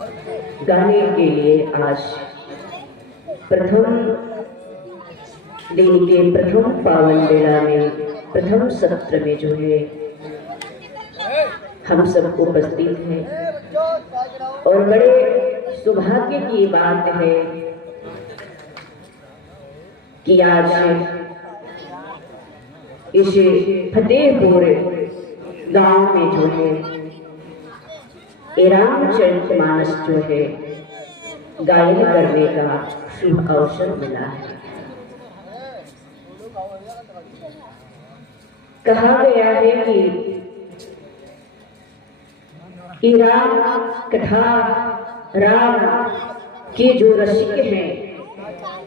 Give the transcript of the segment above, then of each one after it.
गाने के लिए आज प्रथम दिन के प्रथम पावन बेला में प्रथम सत्र में जो है हम सब उपस्थित हैं और बड़े सौभाग्य की बात है कि आज इस फतेहपुर गांव में जो है रामचरितमानस जो है गायन करने का शुभ अवसर मिला है। कहा गया है कि राम कथा राम के जो रसिक हैं,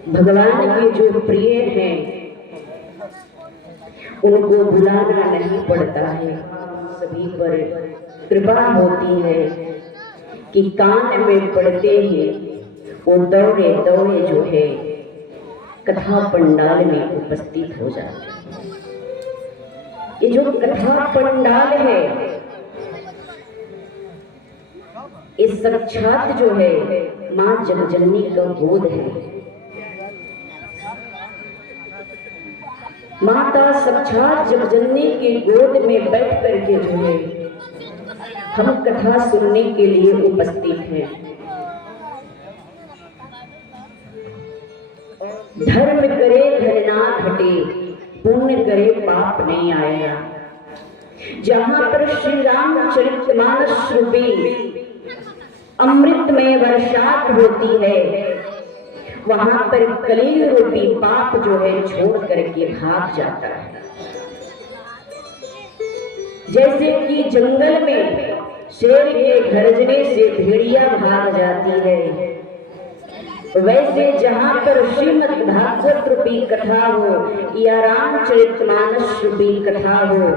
भगवान के जो प्रिय हैं, उनको बुलाना नहीं पड़ता है। सभी पर कृपा होती है कि कान में पड़ते ही वो दौड़े दौड़े जो है कथा पंडाल में उपस्थित हो जाते हैं। ये जो कथा पंडाल है ये साक्षात जो है मां जगजननी का गोद है। माता साक्षात जगजननी के गोद में बैठ करके जो है हम कथा सुनने के लिए उपस्थित हैं। धर्म करे धन ना घटे, पुण्य करे पाप नहीं आएगा। जहां पर श्री रामचरितमानस रूपी अमृत में बरसात होती है, वहां पर कलील रूपी पाप जो है छोड़ करके भाग जाता है। जैसे कि जंगल में शेर के गर्जने से भेड़िया भाग जाती है, वैसे जहां पर श्रीमद् भागवत रूपी कथा हो या रामचरितमानस रूपी कथा हो,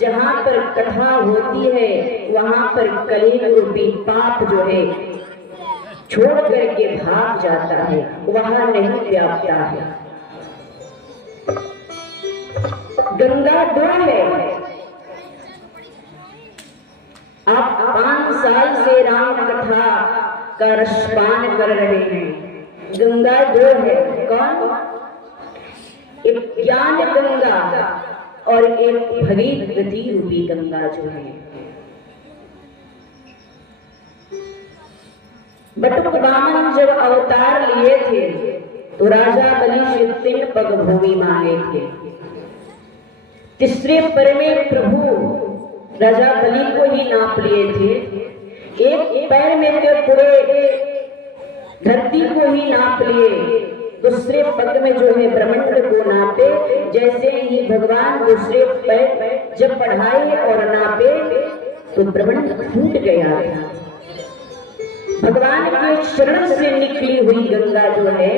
जहां पर कथा होती है वहां पर कलील रूपी पाप जो है छोड़ करके भाग जाता है, वहां नहीं व्यापता है। गंगा दो है। आप 5 साल से राम कथा का रसपान कर रहे हैं। गंगा दो है। कौन? एक ज्ञान गंगा और एक भगीरथी रूपी गंगा जो है। बटुक वामन जब अवतार लिए थे तो राजा बलि से 3 पग भूमि मांगे थे। तीसरे पर में प्रभु राजा बलि को ही नाप लिए थे। एक पैर में के पूरे धरती को ही नाप लिए, दूसरे पग में जो है ब्रह्मांड को नापे। जैसे ही भगवान दूसरे पैर जब बढ़ाए और नापे तो ब्रह्मांड फूट गया था। भगवान के शरण से निकली हुई गंगा जो है,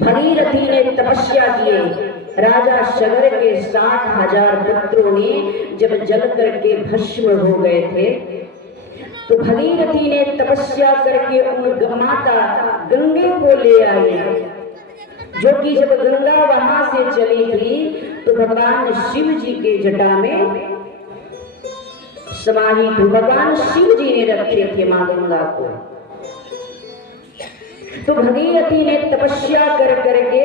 भगीरथी ने तपस्या किए। राजा शगर के 60,000 पुत्रों ने जब जल करके भस्म हो गए थे तो भगीरथी ने तपस्या करके उन माता गंगे को ले आई, जो कि जब गंगा वहां से चली थी तो भगवान शिव जी के जटा में समाहित हुई। भगवान शिव जी ने रखे थे मां गंगा को। तो भगीरथी ने तपस्या कर करके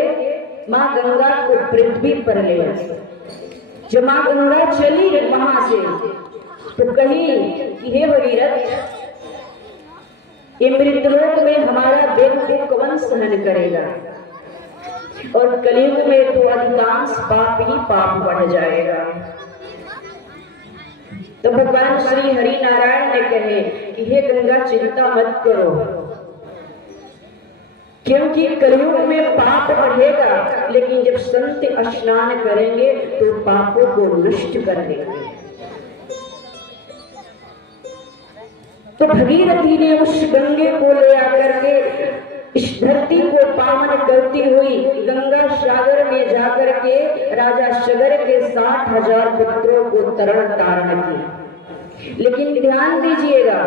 मां गंगा को पृथ्वी पर ले आई। जब मां गंगा चली वहां से तो कही कि हे भगीरथ, ये मृतलोक में हमारा वेद को कौन सहन करेगा, और कलयुग में तो अधिकांश पाप ही पाप बढ़ जाएगा। तो भगवान श्री हरि नारायण ने कहे कि हे गंगा, चिंता मत करो, क्योंकि कलयुग में पाप बढ़ेगा, लेकिन जब संत स्नान करेंगे तो पापों को नष्ट कर देंगे। तो भगीरथी ने उस गंगे को ले आकर के इस धरती को पावन करती हुई गंगा सागर में जाकर के राजा शगर के 60,000 पुत्रों को तरण तारण की। लेकिन ध्यान दीजिएगा,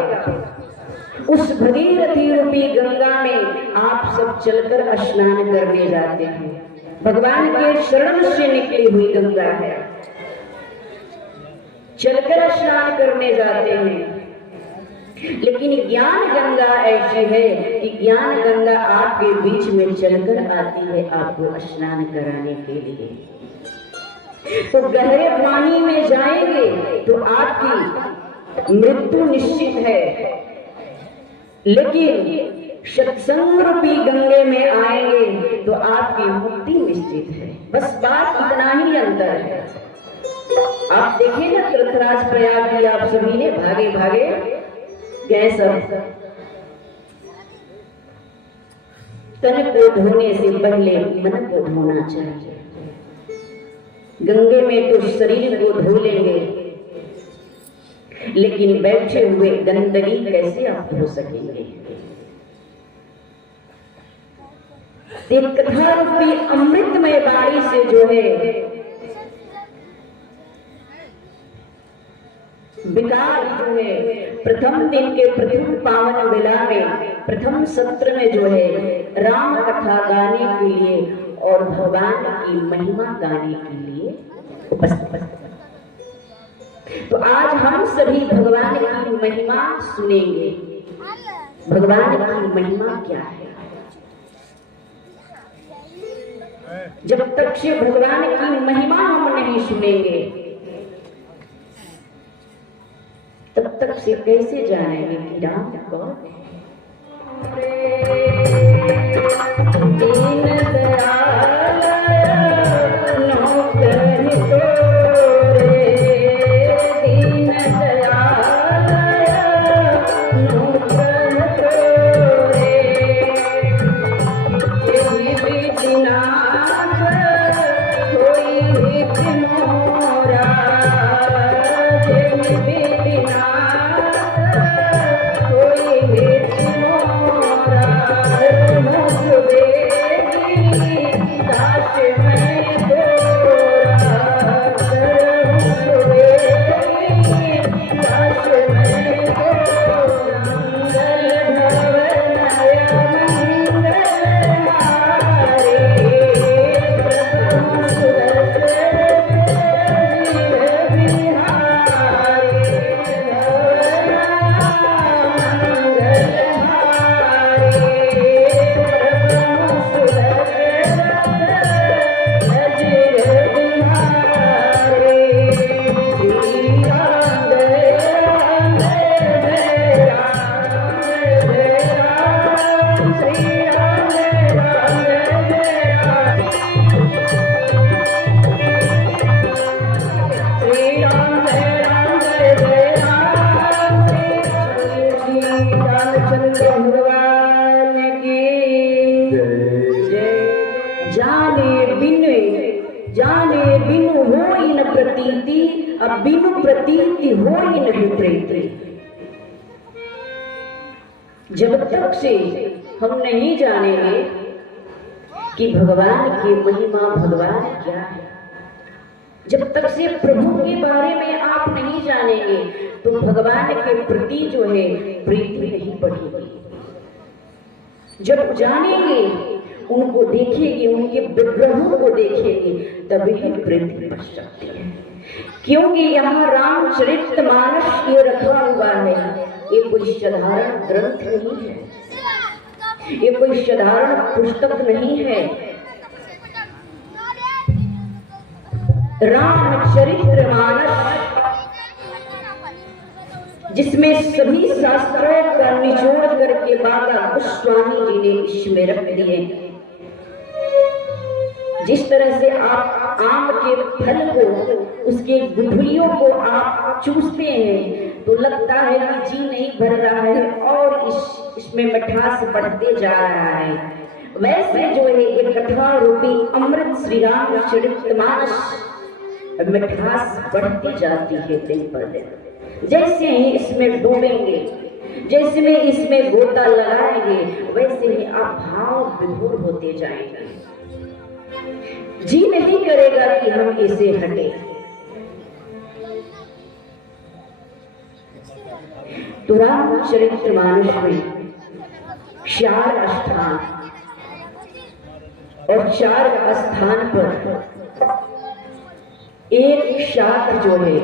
उस भगीरथी रूपी गंगा में आप सब चलकर स्नान करने जाते हैं। भगवान के शरण से निकली हुई गंगा है, चलकर स्नान करने जाते हैं। लेकिन ज्ञान गंगा ऐसी है कि ज्ञान गंगा आपके बीच में चलकर आती है आपको स्नान कराने के लिए। तो गहरे पानी में जाएंगे तो आपकी मृत्यु निश्चित है, लेकिन सत्संग रूपी गंगे में आएंगे तो आपकी मुक्ति निश्चित है। बस बात इतना ही अंतर है। आप देखिए ना, तीर्थराज प्रयाग की आप सभी ने भागे भागे गए सब। तन को धोने से पहले मन को धोना चाहिए। गंगे में तो शरीर को धो लेंगे, लेकिन बैठे हुए गंदगी कैसे आप धो सकेंगे? कथा रूपी अमृतमय वाणी से जो है विकार जो है, प्रथम दिन के प्रथम पावन बेला में प्रथम सत्र में जो है राम कथा गाने के लिए और भगवान की महिमा गाने के लिए उपस्थित। तो आज हम सभी भगवान की महिमा सुनेंगे। भगवान की महिमा क्या है? जब तक से भगवान की महिमा हम नहीं सुनेंगे तब तक से कैसे जानेंगे कि राम कौन है? दीन दयाल नौकर तोरे, दीन दयाल नौकर तोरे, जाने बिनु होई न प्रतीति, अब बिनु प्रतीति होई नहीं प्रीति। जब तक से हम नहीं जानेंगे कि भगवान की महिमा, भगवान क्या है, जब तक से प्रभु के बारे में आप नहीं जानेंगे तो भगवान के प्रति जो है प्रीति नहीं बढ़ेगी। जब जानेंगे, उनको देखेंगे, उनके विग्रहों को देखेंगे, तभी प्रीति बढ़ सकती है। क्योंकि यहाँ रामचरितमानस ये रखा हुआ है, ये कोई साधारण ग्रंथ नहीं है, ये कोई साधारण पुस्तक नहीं है। रामचरितमानस जिसमें सभी शास्त्रों का निचोड़ करके बाबा गोस्वामी जी ने इसमें रख दिए। जिस तरह से आप आम के फल को, उसके गुठलियों को आप चूसते हैं तो लगता है कि जी नहीं भर रहा है और इसमें मिठास बढ़ते जा रहा है, वैसे जो है ये कथा रूपी अमृत श्री रामचरितमानस मिठास बढ़ती जाती है दिन पर दिन। जैसे ही इसमें डूबेंगे, जैसे में इसमें गोता लगाएंगे, वैसे ही आप भाव विभोर होते जाएंगे। जी नहीं करेगा कि हम इसे हटे। तो रामचरितमानस में 4 स्थान और 4 स्थान पर एक शास्त्र जो है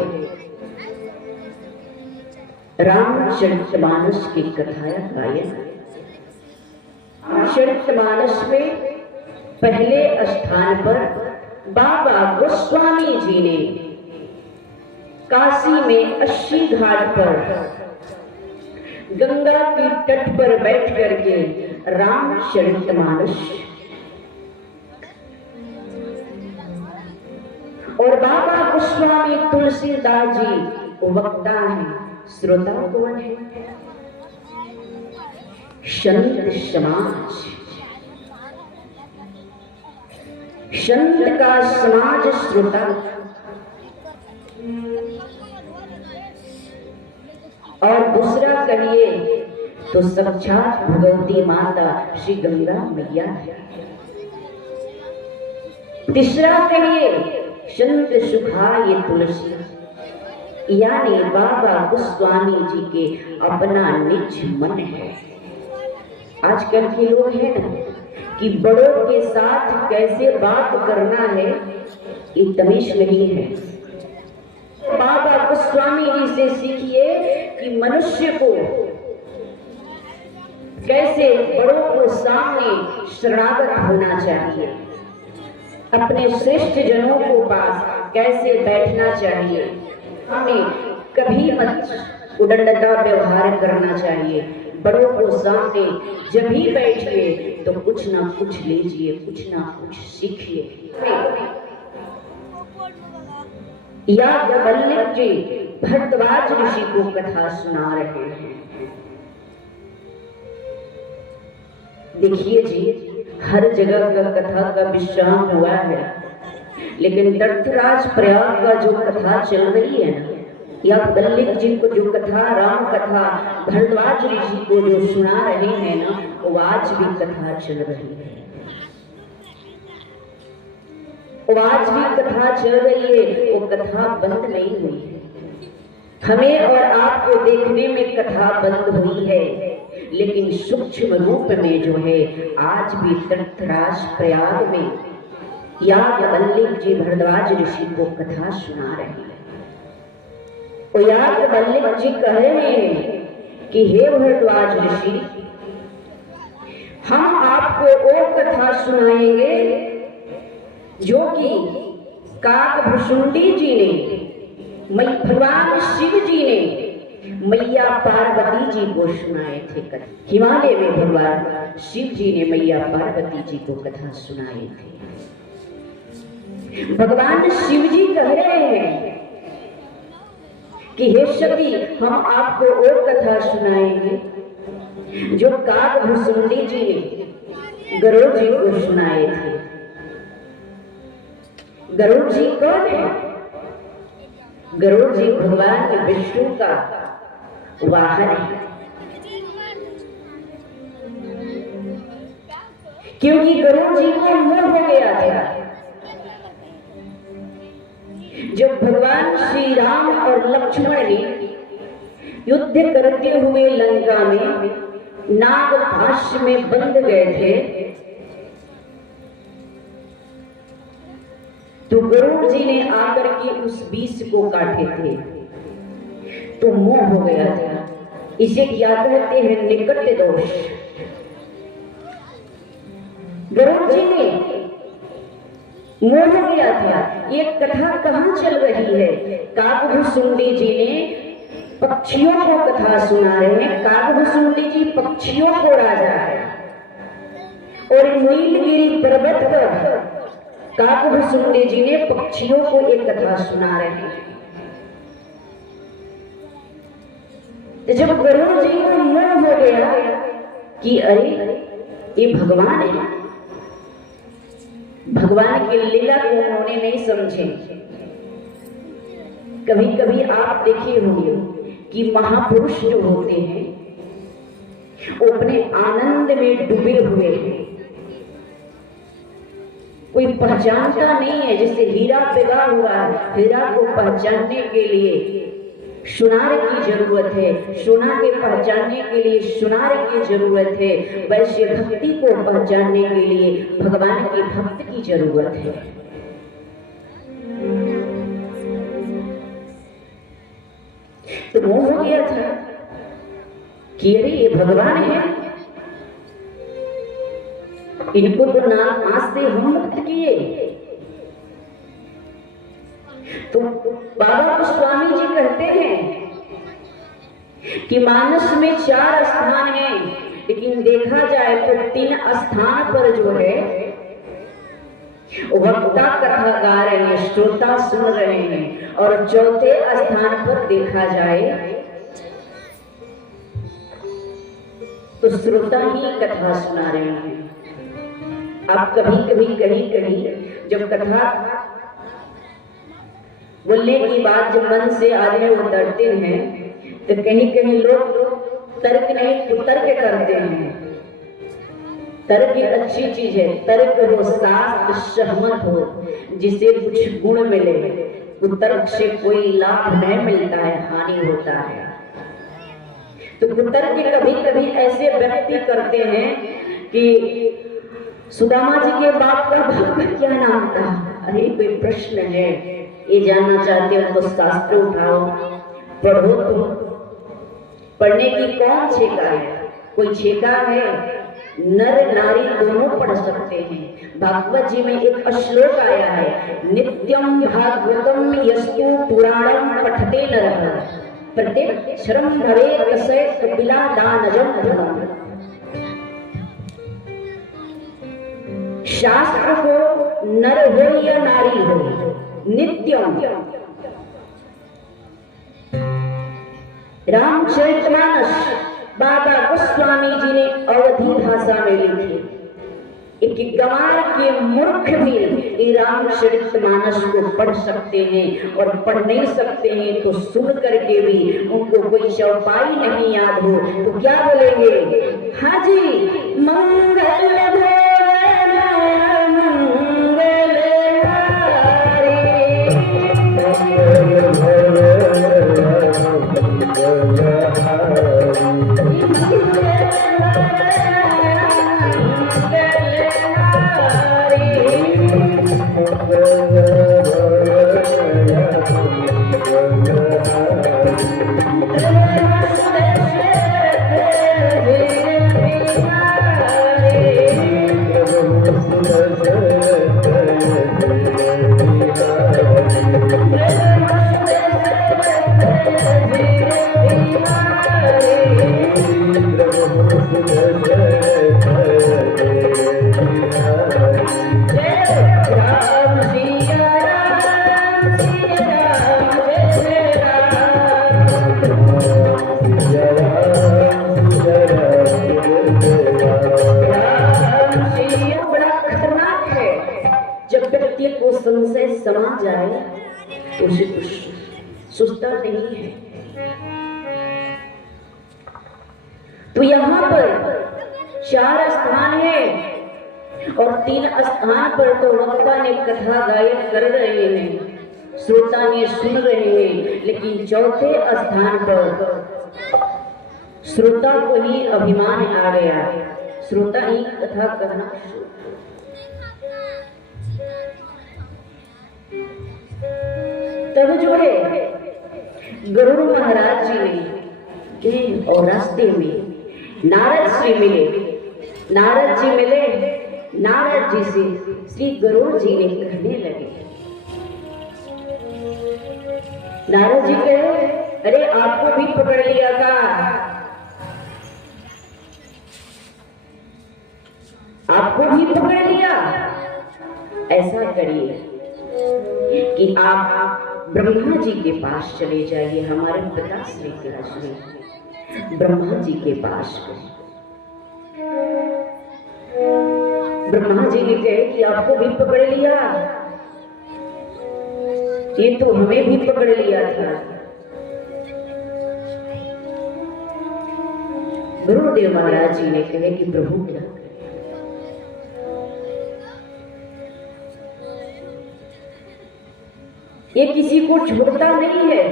रामचरितमानस की कथा गायन। रामचरितमानस में पहले स्थान पर बाबा गोस्वामी जी ने काशी में 80 घाट पर गंगा के तट पर बैठ करके रामचरितमानस, और बाबा गोस्वामी तुलसीदास जी वक्ता है, श्रोता कौन है? संत समाज। संत का समाज श्रोता, और दूसरा कहिए तो साक्षात भगवती माता श्री गंगा मैया है। तीसरा कहिए संत सुखाय तुलसी, यानी बाबा गोस्वामी जी के अपना निज मन है। आजकल के लोग हैं ना कि बड़ों के साथ कैसे बात करना है ये तमीज नहीं है। बाबा गोस्वामी जी से सीखिए कि मनुष्य को कैसे बड़ों को सामने शरणागत होना चाहिए, अपने श्रेष्ठ जनों को पास कैसे बैठना चाहिए, हमें कभी मत उद्दंडता व्यवहार करना चाहिए। बड़ों को सामने जब भी बैठिए तो कुछ ना कुछ लीजिए, कुछ ना कुछ सीखिए। याज्ञवल्क्य जी भरद्वाज ऋषि को कथा सुना रहे हैं। देखिए जी, हर जगह का कथा का विश्राम हुआ है, लेकिन तीर्थराज प्रयाग का जो कथा चल रही है ना, याज्ञवल्क्य जी को जो कथा, राम कथा भरद्वाज ऋषि को जो सुना रहे हैं ना, वो आज भी कथा चल रही है। आज भी कथा चल रही है, वो कथा बंद नहीं हुई है। हमें और आपको देखने में कथा बंद हुई है, लेकिन सूक्ष्म रूप में जो है आज भी तीर्थराज प्रयाग में याज्ञवल्क्य जी भरद्वाज ऋषि को कथा सुना रहे हैं। और याज्ञवल्क्य जी कह रहे हैं कि हे भरद्वाज ऋषि, हम आपको वो कथा सुनाएंगे जो कि काकभुशुंडी जी ने, भगवान शिव जी ने मैया पार्वती जी को सुनाए थे कथा। हिमालय में भगवान शिव जी ने मैया पार्वती जी को कथा सुनाए थे। भगवान शिव जी कह रहे हैं कि हे सती, हम आपको और कथा सुनाएंगे जो काकभुशुंडी जी ने गरुड़ जी को सुनाए थे। गरुड़ जी कौन है? गरुड़ जी भगवान विष्णु का वाहन है, क्योंकि गरुड़ जी को मोह हो गया था जब भगवान श्री राम और लक्ष्मण ने युद्ध करते हुए लंका में नागपाश में बंद गए थे, तो गरुड़ जी ने आकर के उस विष को काटे थे, तो मोह हो गया था। इसे क्या कहते हैं? निकट दोष। गरुड़ जी ने मोह हो गया था। ये कथा कहाँ चल रही है? काकभुशुंडी जी ने पक्षियों को कथा सुना रहे हैं। काकभुशुंडी जी पक्षियों को राजा है, और नीलगिरी पर्वत पर काकभुशुंडी जी ने पक्षियों को एक कथा सुना रहे हैं। जब गरुड़ जी को मोह हो गया कि अरे ये भगवान है, भगवान की लीला को उन्होंने नहीं समझे। कभी कभी आप देखे होंगे कि महापुरुष जो होते हैं वो अपने आनंद में डूबे हुए हैं, कोई पहचानता नहीं है। जैसे हीरा पिघला हुआ है, हीरा को पहचानने के लिए सुनार की जरूरत है, सोना के पहचानने के लिए सुनार की जरूरत है, वैसे भक्ति को पहचानने के लिए भगवान के भक्त की जरूरत है। तो मोह हो गया था। कि अरे ये भगवान है, इनको तो नाश से हम मुक्त किए। तो बाबा गोस्वामी जी कहते हैं कि मानस में 4 स्थान हैं, लेकिन देखा जाए तो 3 स्थान पर जो है वक्ता कथा गा रहे हैं, श्रोता सुन रहे हैं, और चौथे स्थान पर देखा जाए तो श्रोता ही कथा सुना रहे हैं। आप कभी कभी कहीं जब कथा बोलने की बात जब मन से आदमी उतरते हैं तो कहीं लोग तर्क नहीं कुतर्क करते हैं। तर्क एक अच्छी चीज है, तर्क हो, शास्त्र सहमत हो, जिसे कुछ गुण मिले। कुतर्क से कोई लाभ नहीं मिलता है, हानि होता है। तो कुतर्क कभी कभी ऐसे व्यक्ति करते हैं कि सुदामा जी के बाप का क्या नाम था, अरे कोई प्रश्न है, ये जानना चाहते हो तो शास्त्र उठाओ पढ़ो। तो पढ़ने की कौन छेका है? कोई छेका है? नर नारी दोनों पढ़ सकते हैं। भागवत जी में एक श्लोक आया है, नित्यम भागवतम यस्तु पुराणम पठते नरः प्रत्येक श्रम भवे तस्य कपिला दानजम धर्मम्। शास्त्र हो, नर हो या नारी हो, नित्यम। रामचरितमानस बाबा गोस्वामी जी ने अवधी भाषा में लिखी। एक गंवार के मूर्ख भी रामचरितमानस को पढ़ सकते हैं, और पढ़ नहीं सकते हैं तो सुन करके भी उनको कोई चौपाई नहीं याद हो तो क्या बोलेंगे? हाँ जी, मंगल समा जाए तो उसे कुछ सोचता नहीं है। तो यहाँ पर 4 स्थान है और 3 स्थान पर तो वक्ता ने कथा गायन कर रहे हैं, श्रोता ने सुन रहे हैं, लेकिन चौथे स्थान पर श्रोता को ही अभिमान आ गया, श्रोता ही कथा कहना। तब जो है गरुड़ महाराज जी ने और रास्ते में नारद जी मिले। नारद जी मिले, नारद जी से श्री गरुड़ जी ने कहने लगे, नारद जी कहे, अरे आपको भी पकड़ लिया था, आपको भी पकड़ लिया। ऐसा करिए कि आप ब्रह्मा जी के पास चले जाइए, हमारे पिता श्री कृष्ण ब्रह्मा जी के पास गए। ब्रह्मा जी ने कहे कि आपको भी पकड़ लिया, ये तो हमें भी पकड़ लिया था। गुरुदेव महाराज जी ने कहे कि प्रभु क्या करें? ये किसी को छोड़ता नहीं है,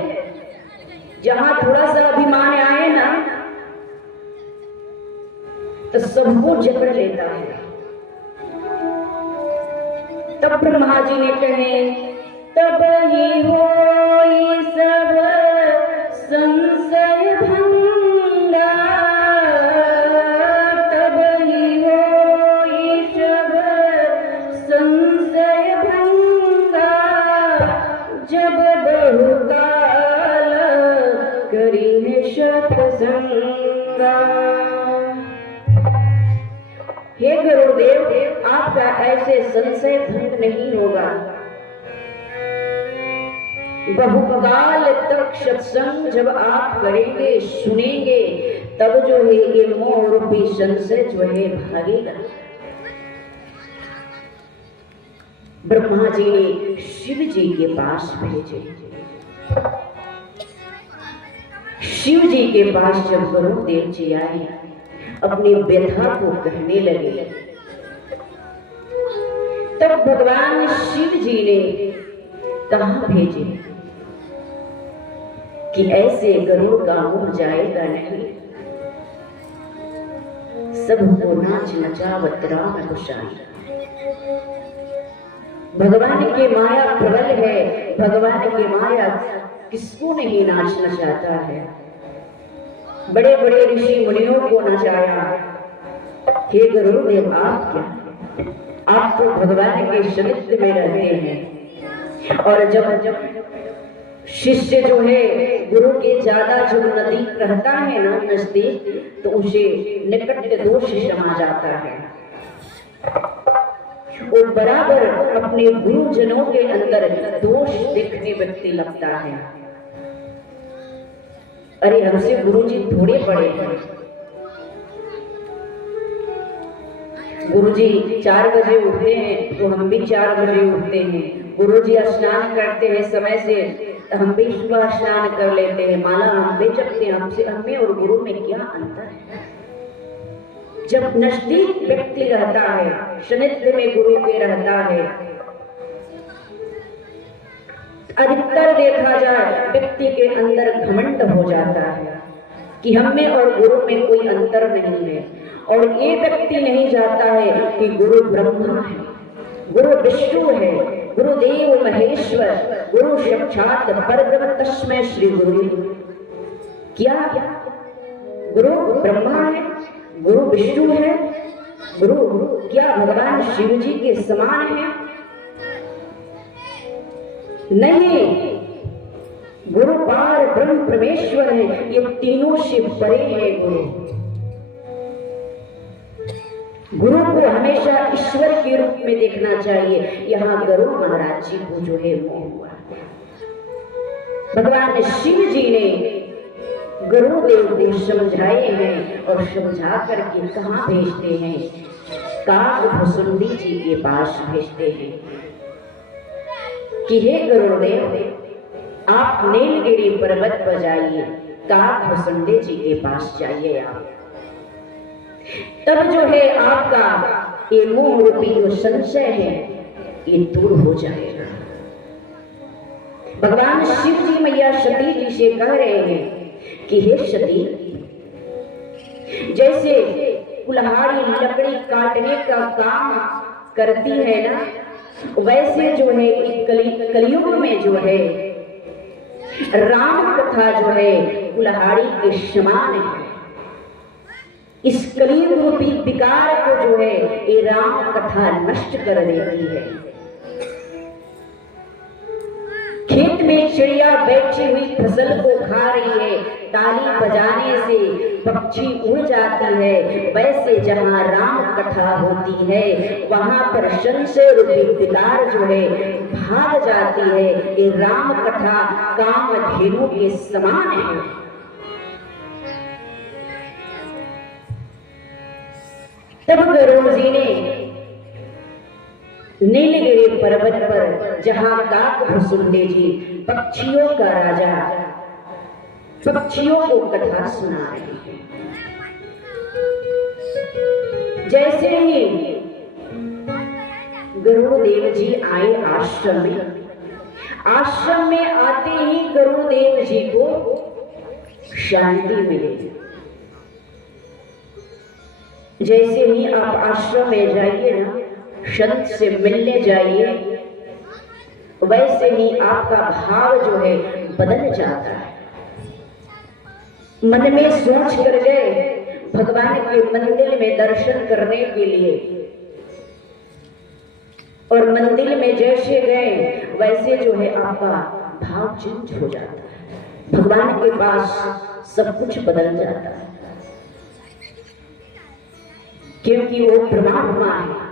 जहां थोड़ा सा अभिमान आए ना तो सबको जकड़ लेता है। तब ब्रह्मा जी ने कहे, तब ही होई सब संशय भंगा, हे गुरुदेव, आपका ऐसे संशय भंग नहीं होगा। बहुकाल तक सत्संग जब आप करेंगे, सुनेंगे, तब जो है ये मोह रूपी संशय जो है भागेगा। ब्रह्मा जी ने शिव जी के पास भेजे। शिव जी के पास जब गुरुदेव जी आए, अपनी व्यथा को कहने लगे, तब भगवान शिव जी ने कहा भेजे कि ऐसे गरुड़ का मुंह जाएगा नहीं, सबको नाच नचावत राम खुशाई। भगवान की माया प्रबल है, भगवान की माया किसको नहीं नाच नचाता है। बड़े बड़े ऋषि मुनियों को नचाया। हे गुरुदेव, आप क्या, आप तो भगवान के सानिध्य में रहते हैं। और जब शिष्य जो है गुरु के ज्यादा जो नजदीक रहता है ना, नजदीक, तो उसे निकट दोष समा जाता है। वो बराबर अपने गुरुजनों के अंदर दोष देखने व्यक्ति लगता है। अरे हमसे गुरुजी थोड़े बड़े हैं। गुरुजी 4 बजे उठते हैं तो हम भी 4 बजे उठते हैं। गुरुजी स्नान करते हैं समय से, हम भी सुबह स्नान कर लेते हैं, माला हम भी जपते हैं। हमसे हमें और गुरु में क्या अंतर है? जब नजदीक व्यक्ति रहता है, सानिध्य में गुरु के रहता है, अधिकतर देखा जाए व्यक्ति के अंदर घमंड हो जाता है कि हमें और गुरु में कोई अंतर नहीं है। और ये व्यक्ति नहीं जाता है कि गुरु ब्रह्मा है, गुरु विष्णु है, गुरुदेव महेश्वर, गुरु साक्षात परब्रह्म तस्मै श्री गुरु। क्या गुरु ब्रह्मा है, गुरु विष्णु है, गुरु क्या भगवान शिव जी के समान है? नहीं, गुरु पार ब्रह्म परमेश्वर है, ये तीनों से परे है। गुरु को हमेशा ईश्वर के रूप में देखना चाहिए। यहाँ गुरु महाराज जी को जो है मोह हुआ। भगवान शिव जी ने गुरुदेव को समझाए हैं और समझा करके कहाँ भेजते हैं? काकभुसुंडी जी के पास भेजते हैं कि हे गुरुदेव, आप नीलगिरी पर्वत पर जाइए, काकभुसुंडी जी के पास जाइए आप, तब जो है आपका ये मोह रूपी जो संशय है ये दूर हो जाएगा। भगवान शिव जी मैया सती जी से कह रहे हैं कि हे सती, जैसे कुल्हाड़ी लकड़ी काटने का काम करती है ना, वैसे जो है कलयुग में जो है राम कथा जो है कुल्हाड़ी के समान है। इस कलयुग रूपी विकार को जो है ये राम कथा नष्ट कर देती है। खेत में चिड़िया बैठी हुई फसल को खा रही है, ताली बजाने से पक्षी उड़ जाती है, वैसे जहाँ राम कथा होती है वहां पर संशय रूपी विकार जो है भाग जाती है। ये राम कथा कामधेनु के समान है। तब गुरु जी ने नीलगिरी पर्वत पर, जहां काकभुसुंडी जी पक्षियों का राजा, पक्षियों को कथा सुना रहे हैं, जैसे ही गुरुदेव जी आए आश्रम में आते ही गुरुदेव जी को शांति मिली। जैसे ही आप आश्रम में जाइए ना, संत से मिलने जाइए, वैसे ही आपका भाव जो है बदल जाता है। मन में सोच कर गए भगवान के मंदिर में दर्शन करने के लिए, और मंदिर में जैसे गए वैसे जो है आपका भाव चेंज हो जाता है। भगवान के पास सब कुछ बदल जाता है। क्योंकि वो परमात्मा है।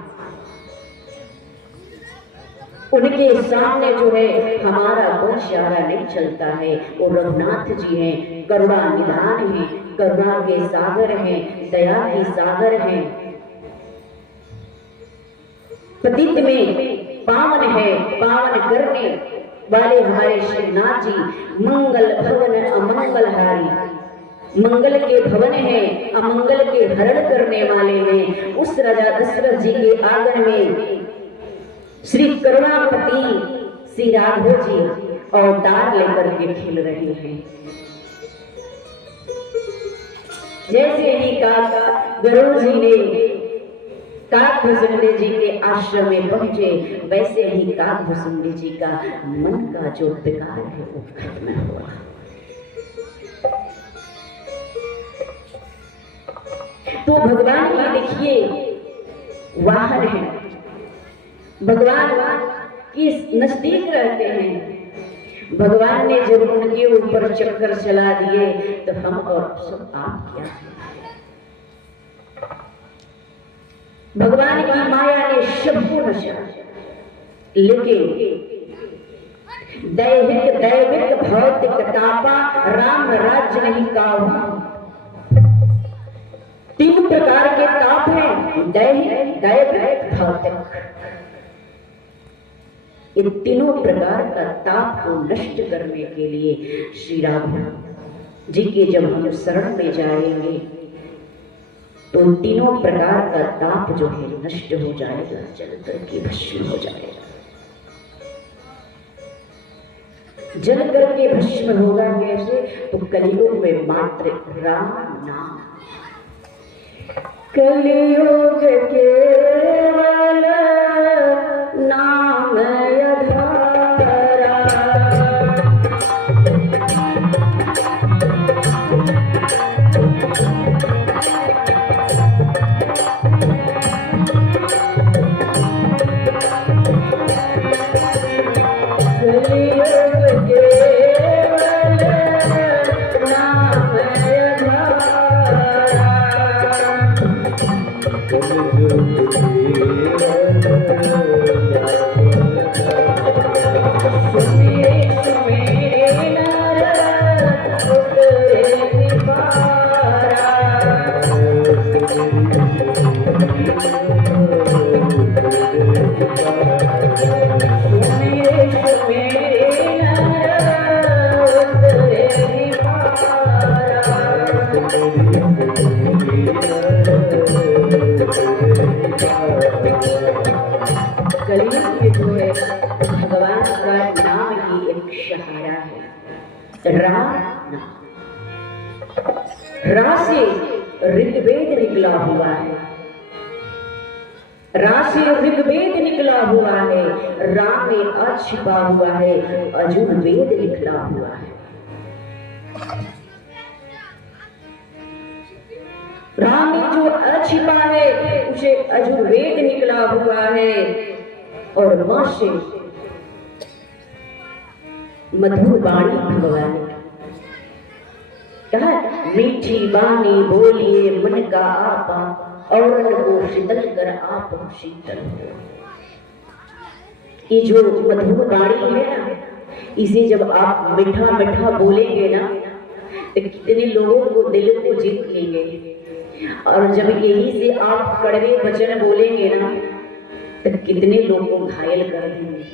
उनके सामने जो है हमारा कोई इशारा नहीं चलता है। वो रघुनाथ जी हैं, करुणा निधान हैं, करुणा के सागर हैं, दया के सागर हैं। पतित में पावन है, पावन करने वाले हमारे श्रीनाथ जी मंगल भवन अमंगलहारी। मंगल के भवन है, अमंगल के हरण करने वाले हैं। उस राजा दशरथ जी के आंगन में श्री करुणापति श्री राघव जी अवतार लेकर के खेल रहे हैं। जैसे ही गरुड़ जी ने काकभुसुंडी जी के आश्रम में पहुंचे, वैसे ही काकभुसुंडी जी का मन का जो विकार है वो खत्म हुआ। तो भगवान की देखिए वाहन है, भगवान की नजदीक रहते हैं। भगवान ने जब उनके ऊपर चक्कर चला दिए तो हम और सब आप क्या? भगवान की माया ने सबको नशा, लेकिन दैविक भौतिक तापा राम राज्य नहीं काहू। तीन प्रकार के ताप हैं, दैविक भौतिक। इन तीनों प्रकार का ताप को नष्ट करने के लिए श्री राम जी के जब हम शरण में जाएंगे तो तीनों प्रकार का ताप जो है नष्ट हो जाएगा, जल करके भस्म हो जाएगा। जल करके भस्म होगा कैसे? तो कलियुग में मात्र राम नाम, कलियुग केवल नाम यधारा। भगवान का नाम ही एक सहारा है। राम रा से ऋग्वेद निकला हुआ है, रा से ऋग्वेद निकला हुआ है। राम में अ छिपा हुआ है, अजुर्वेद निकला हुआ है। राम में जो अ छिपा है उसे अजुर्वेद निकला हुआ है। और मां से मधुर वाणी भगवान कहा, मीठी वाणी बोलिए मन का आपा, और को शीतल कर आप शीतल हो। ये जो मधुर वाणी है ना, इसे जब आप मीठा मीठा बोलेंगे ना तो कितने लोगों को दिल को जीत लेंगे। और जब यही से आप कड़वे वचन बोलेंगे ना तो कितने लोगों को घायल कर देंगे।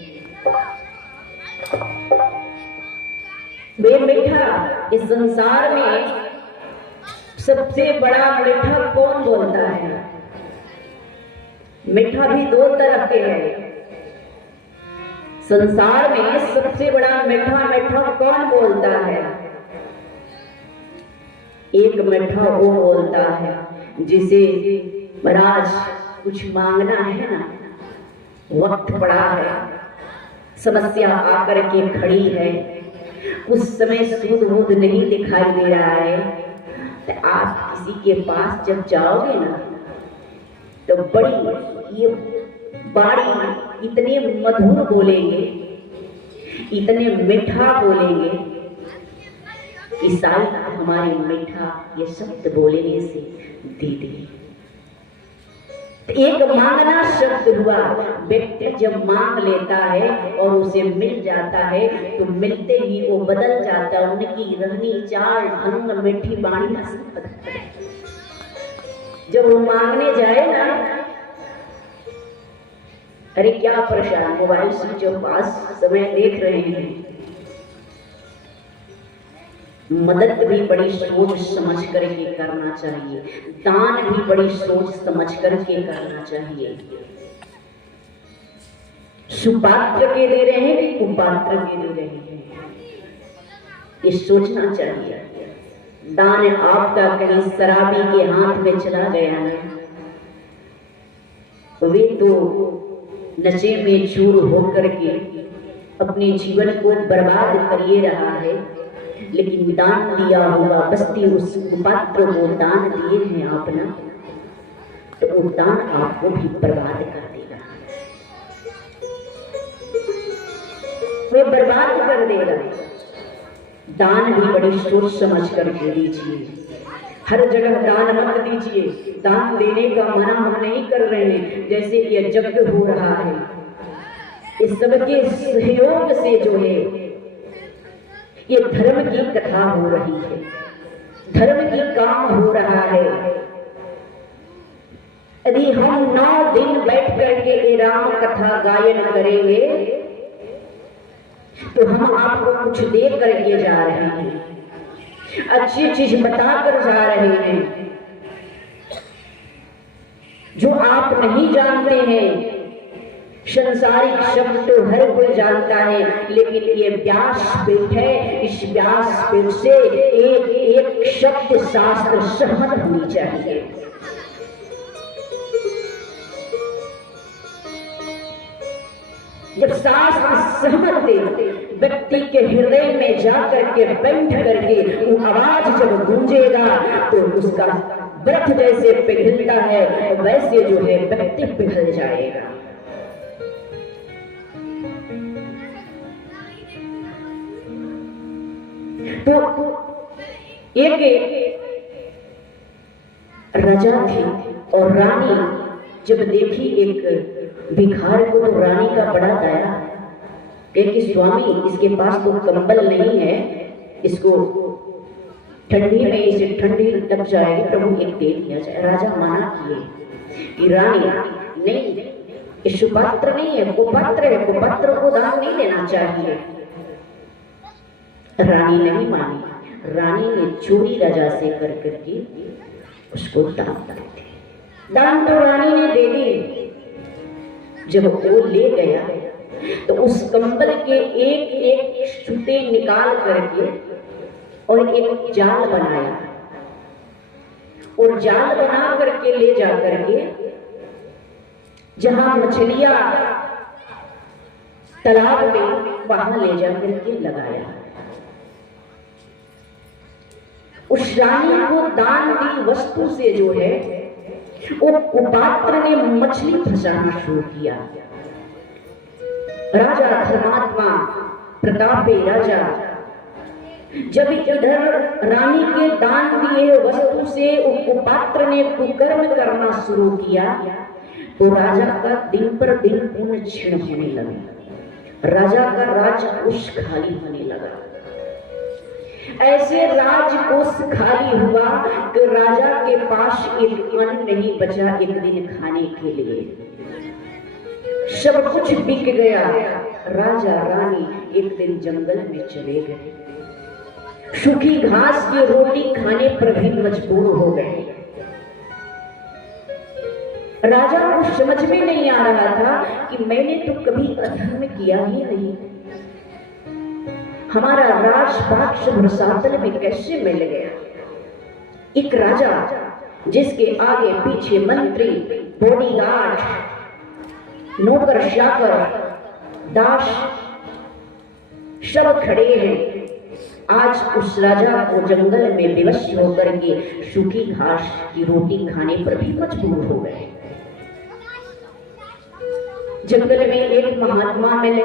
वे मीठा इस संसार में सबसे बड़ा मीठा कौन बोलता है? मीठा भी दो तरह के हैं। संसार में सबसे बड़ा मीठा मीठा कौन बोलता है? एक मीठा वो बोलता है जिसे महाराज कुछ मांगना है ना, वक्त पड़ा है, समस्या आकर के खड़ी है, उस समय सूद वूद नहीं दिखाई दे रहा है, तो आप किसी के पास जब जाओगे ना तो बड़ी ये बाड़ी इतने मधुर बोलेंगे, इतने मीठा बोलेंगे कि शायद हमारे मीठा ये शब्द बोलने से दीदी एक मांगना शब्द हुआ। व्यक्ति जब मांग लेता है और उसे मिल जाता है तो मिलते ही वो बदल जाता है, उनकी रहनी चाल ढंग मीठी बाणी। जब वो मांगने जाए ना, अरे क्या परेशान, मोबाइल स्विच ऑफ, पास समय देख रहे हैं। मदद भी बड़ी सोच समझ करके करना चाहिए, दान भी बड़ी सोच समझ करके करना चाहिए। सुपात्र के दे रहे हैं कि कुपात्र के दे रहे हैं, ये सोचना चाहिए। दान आपका कहीं शराबी के हाथ में चला गया है, वे तो नशे में चूर होकर के अपने जीवन को बर्बाद करिए रहा है, लेकिन दान दिया हुआ बस्ती उस कुपात्र को दान दिए हैं आपने, तो वो दान आपको भी बर्बाद कर देगा, वे बर्बाद कर देगा। दान भी बड़ी सोच समझ करके दीजिए। हर जगह दान मत दीजिए। दान देने का मना हम नहीं कर रहे हैं, जैसे ये यज्ञ हो रहा है, इस सबके सहयोग से जो है ये धर्म की कथा हो रही है, धर्म की काम हो रहा है। यदि हम 9 दिन बैठ करके ये राम कथा गायन करेंगे तो हम आपको कुछ दे करके जा रहे हैं, अच्छी चीज बताकर जा रहे हैं जो आप नहीं जानते हैं। संसारिक शब्द तो हर कोई जानता है, लेकिन ये व्यासपीठ है, इस व्यासपीठ से एक एक शब्द शास्त्र सहमत होनी चाहिए। जब शास्त्र सहमत व्यक्ति के हृदय में जाकर के बैठ करके वो आवाज जब गूंजेगा तो उसका व्रत जैसे पिघलता है वैसे जो है व्यक्ति पिघल जाएगा। तो एक राजा थी और रानी जब देखी एक भिखार को तो रानी का बड़ा दया कि स्वामी इसके पास तो कंबल नहीं है, इसको ठंडी में इसे ठंडी लग जाएगी, प्रभु एक दे दिया जाए। राजा मना किए, रानी नहीं, ये सुपात्र नहीं है, कुपात्र है, कुपात्र को दान नहीं देना चाहिए। रानी नहीं मानी, रानी ने चोरी राजा से कर करके उसको दान कर दी। दान तो रानी ने दे दी। जब वो ले गया तो उस कंबल के एक एक सूते निकाल करके और एक जाल बनाया और जाल बना करके ले जा करके जहां मछलियां तालाब में वहां ले जा करके लगाया। उस रानी को दान दी वस्तु से जो है वो कुपात्र ने मछली फंसाना शुरू किया। राजा धर्मात्मा प्रतापी राजा जब इधर रानी के दान दिए वस्तु से कुपात्र ने कुकर्म करना शुरू किया तो राजा का दिन पर दिन पुण्य क्षीण होने लगा, राजा का राजकोष खाली होने लगा। ऐसे राजकोष खाली हुआ कि राजा के पास एक अन्न नहीं बचा एक दिन खाने के लिए, सब कुछ बिक गया। राजा रानी एक दिन जंगल में चले गए, सूखी घास की रोटी खाने पर भी मजबूर हो गए। राजा को समझ में नहीं आ रहा था कि मैंने तो कभी अधर्म किया ही नहीं, हमारा राजपाट रसातल में कैसे मिल गया। एक राजा जिसके आगे पीछे मंत्री, बॉडीगार्ड, नौकर चाकर, दास सब खड़े हैं, आज उस राजा को जंगल में विवश होकर के सूखी घास की रोटी खाने पर भी मजबूर हो गए। जंगल में एक महात्मा मिले,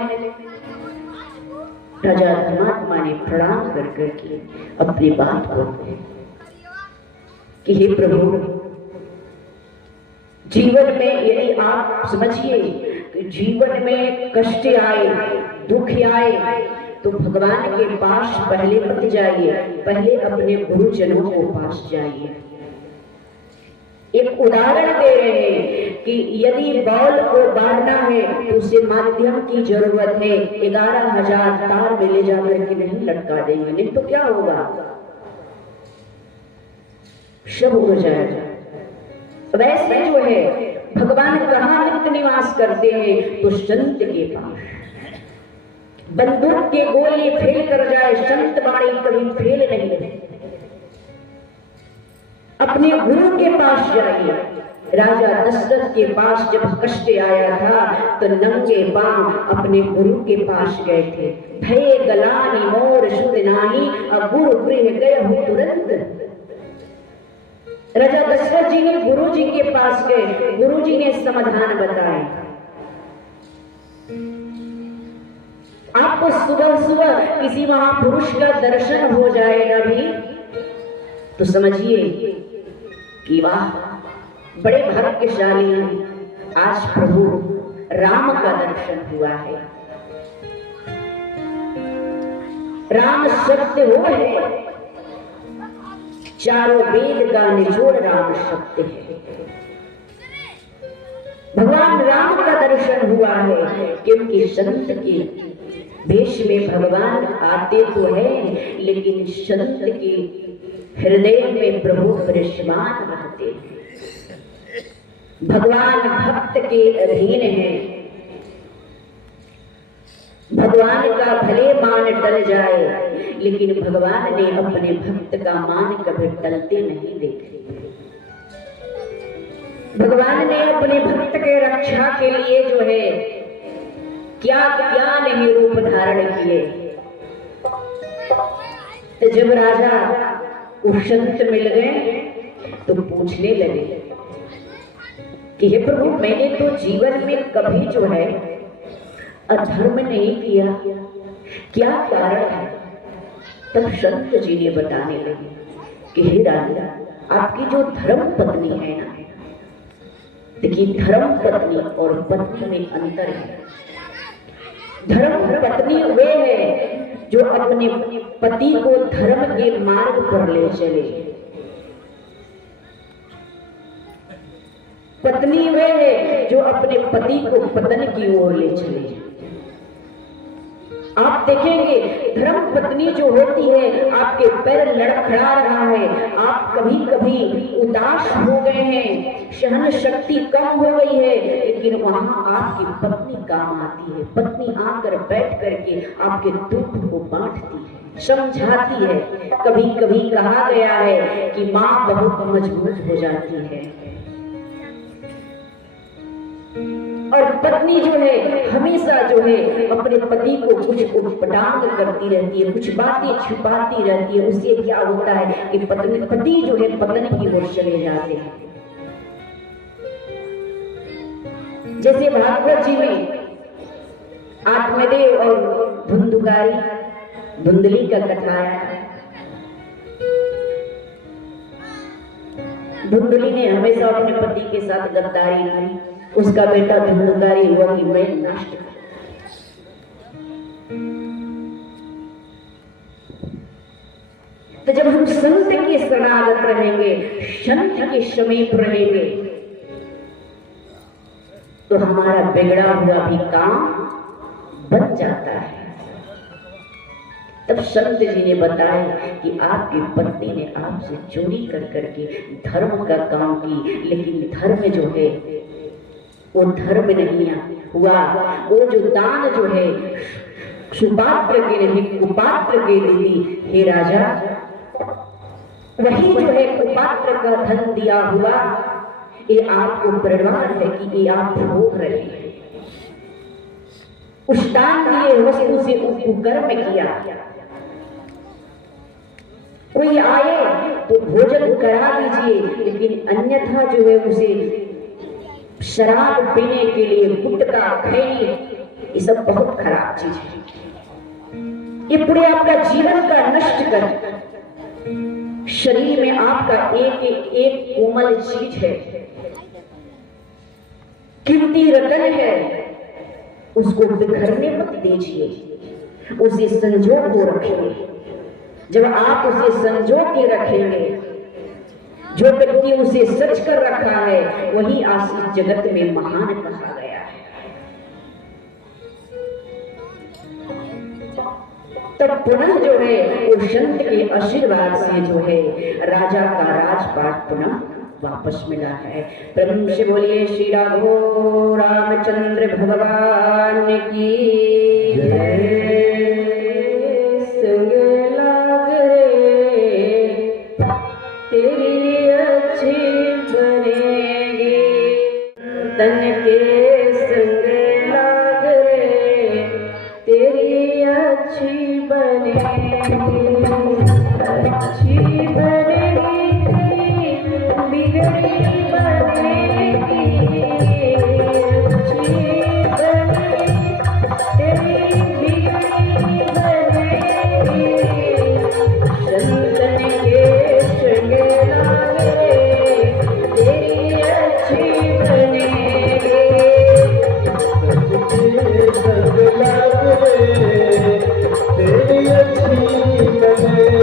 राजा धर्मात्मा ने प्रणाम कर करके अपनी बात को कि हे प्रभु, जीवन में यदि आप समझिए कि जीवन में कष्ट आए, दुख आए, तो भगवान के पास पहले मत जाइए, पहले अपने गुरुजनों के पास जाइए। एक उदाहरण दे रहे हैं कि यदि बॉल को बांधना है तो उसे माध्यम की जरूरत है। 11,000 तार में ले जाकर के नहीं लटका देंगे, नहीं तो क्या होगा, सब हो जाएगा। वैसे जो है भगवान कहाँ नित्य निवास करते हैं, तो संत के पास। बंदूक के गोली फेल कर जाए, संत बाणी कभी फेल नहीं। अपने गुरु के पास जाइए। राजा दशरथ के पास जब कष्ट आया था तो नंगे पांव अपने गुरु के पास गए थे। भय गलानी मोर सुध नाही, अब गुरु गृह गए हो तुरंत। राजा दशरथ जी ने गुरु जी के पास गए, गुरु जी ने समाधान बताए। आपको सुबह सुबह किसी महापुरुष का दर्शन हो जाएगा भी तो समझिए कि वाह, बड़े भाग्यशाली हैं, आज प्रभु राम का दर्शन हुआ है। राम शब्द वो है, चारों वेद का निचोड़ राम शब्द है। भगवान राम का दर्शन हुआ है, क्योंकि संत के वेश में भगवान आते तो है, लेकिन संत के हृदय में प्रभु विराजमान रहते हैं। भगवान भक्त के अधीन है। भगवान का भले मान टल जाए, लेकिन भगवान ने अपने भक्त का मान कभी टलते नहीं देखे। भगवान ने अपने भक्त के रक्षा के लिए जो है क्या क्या नहीं रूप धारण किए। तो जब राजा संत मिल गए तो पूछने लगे कि हे प्रभु, मैंने तो जीवन में कभी जो है अधर्म नहीं किया, क्या कारण है? तब संत जी ने बताने लगे कि हे राजा, आपकी जो धर्म पत्नी है ना, देखिए धर्म पत्नी और पत्नी में अंतर है। धर्म पत्नी वे है जो अपने पति को धर्म के मार्ग पर ले चले। पत्नी वे है जो अपने पति को पतन की ओर ले चले। आप देखेंगे धर्म पत्नी जो होती है, आपके पैर लड़खड़ा रहा है, आप कभी कभी उदास हो गए हैं, सहन शक्ति कम हो गई है, लेकिन वहां आपकी पत्नी काम आती है। पत्नी आकर बैठ करके आपके दुख को बांटती है, समझाती है। कभी कभी कहा गया है कि माँ बहुत मजबूत हो जाती है, और पत्नी जो है हमेशा जो है अपने पति को कुछ उटपटांग करती रहती है, कुछ बातें छुपाती रहती है। उससे क्या होता है कि पति जो है पतन की ओर चले जाते हैं। जैसे भागवत जी में आत्मदेव और धुंधली का कथा है। धुंधली ने हमेशा अपने पति के साथ गद्दारी की। उसका बेटा धुंधकारी हुआ कि मैं नष्ट कर। तो जब हम संत के शरणागत रहेंगे, संत के समीप रहेंगे, तो हमारा बिगड़ा हुआ भी काम बन जाता है। तब संत जी ने बताया कि आपकी पत्नी ने आपसे चोरी कर करके धर्म का काम की, लेकिन धर्म जो है वो धर्म नहीं हुआ। वो जो दान जो है सुपात्र के नहीं कुपात्र के लिए, हे राजा, वही जो है कुपात्र का धन दिया हुआ, ये आपको प्रमाण है कि ये आप भोग रहे हैं। उस दान दिए वस्तु से उपकर्म किया। कोई आए तो भोजन करा दीजिए, लेकिन अन्यथा जो है उसे शराब पीने के लिए गुटखा खैनी, ये सब बहुत खराब चीज है। ये पूरे आपका जीवन का नष्ट कर, शरीर में आपका एक कोमल चीज है, कीमती रतन है, उसको बिखरने मत दीजिए, उसे संजो को रखिए। जब आप उसे संजो के रखेंगे, जो व्यक्ति उसे सच कर रखा है वही आज जगत में महान कहा गया है। तब पुनः जो है वो संत के आशीर्वाद से जो है राजा का राजपाट पुनः वापस मिला है। प्रभु से बोलिए श्री राघो रामचंद्र भगवान की जय। संग लाग रे तेरी अच्छी बनेगी, तन के संग लाग रे तेरी अच्छी बनेगी, अच्छी बनेगी बिगड़ी बनेगी, अच्छी बनेगी तेरी बिगड़ी बनेगी, संतन के संग लाग रे तेरी अच्छी बनेगी, संग लाग रे तेरी अच्छी बनेगी।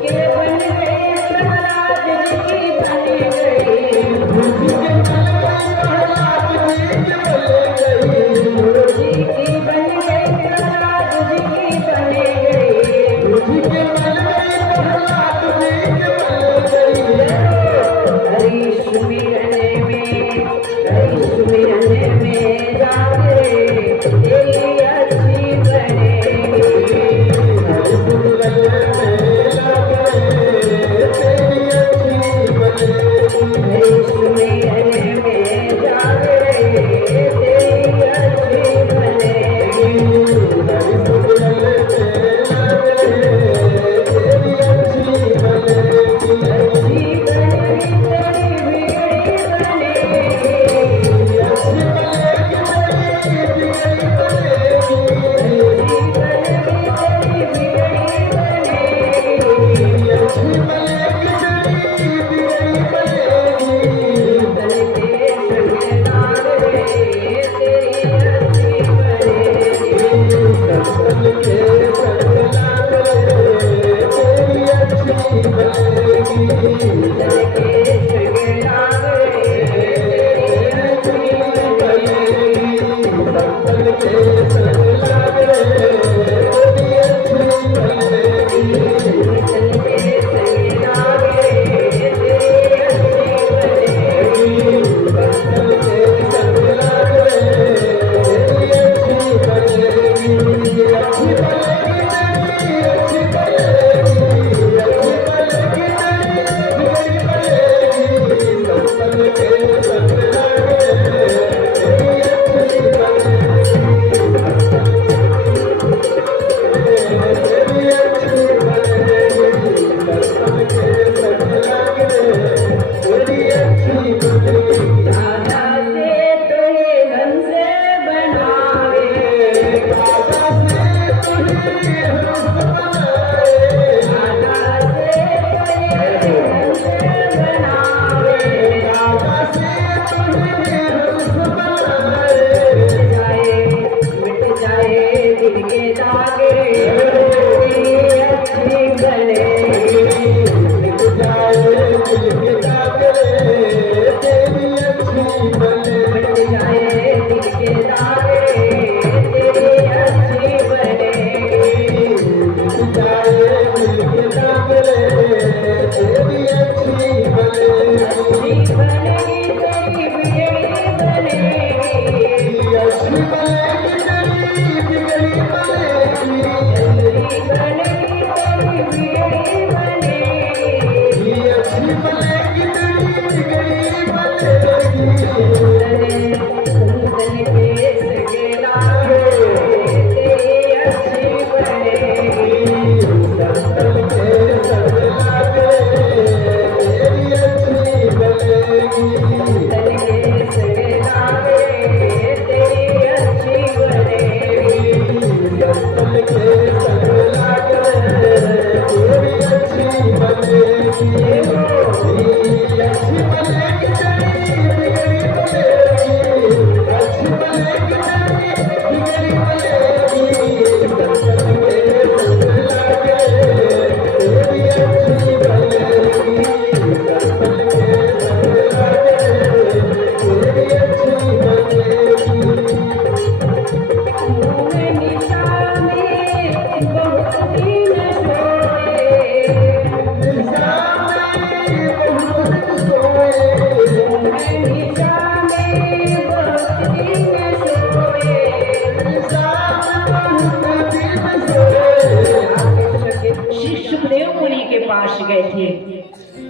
के बन गए प्रहलाद जी की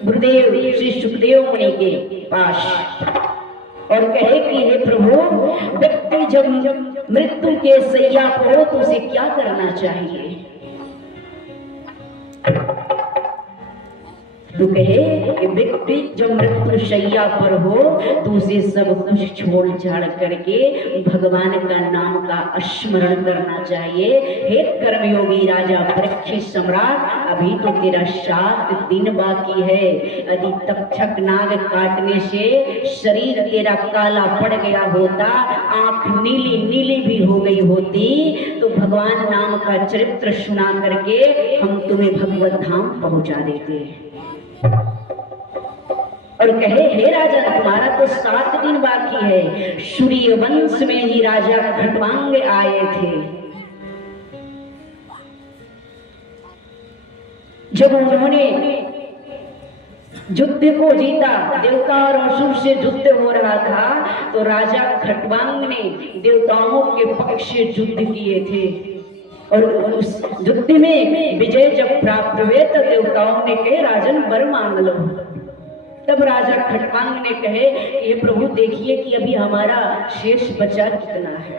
गुरुदेव श्री सुखदेव मुनि के पास और कहे कि हे प्रभु, व्यक्ति जब मृत्यु के सैया पर हो तो उसे क्या करना चाहिए? तो कहे कि व्यक्ति जब मृत्यु शैया पर हो तो उसे सब कुछ छोड़ छाड़ करके भगवान का नाम का स्मरण करना चाहिए। हे कर्मयोगी राजा परीक्षित सम्राट, अभी तो तेरा 7 दिन बाकी है। यदि तक्षक नाग काटने से शरीर तेरा काला पड़ गया होता, आंख नीली नीली भी हो गई होती, तो भगवान नाम का चरित्र सुना करके हम तुम्हें भगवत धाम पहुंचा देते। और कहे हे राजा, तुम्हारा तो 7 दिन बाकी है। सूर्य वंश में ही राजा खटवांग आए थे। जब उन्होंने युद्ध को जीता, देवता और असुर से युद्ध हो रहा था, तो राजा खटवांग ने देवताओं के पक्ष से युद्ध किए थे और उस युद्ध में विजय जब प्राप्त हुए तो देवताओं ने कहे राजन वर मांग लो। तब राजा खटवांग ने कहे ये प्रभु देखिए कि अभी हमारा शेष बचा कितना है।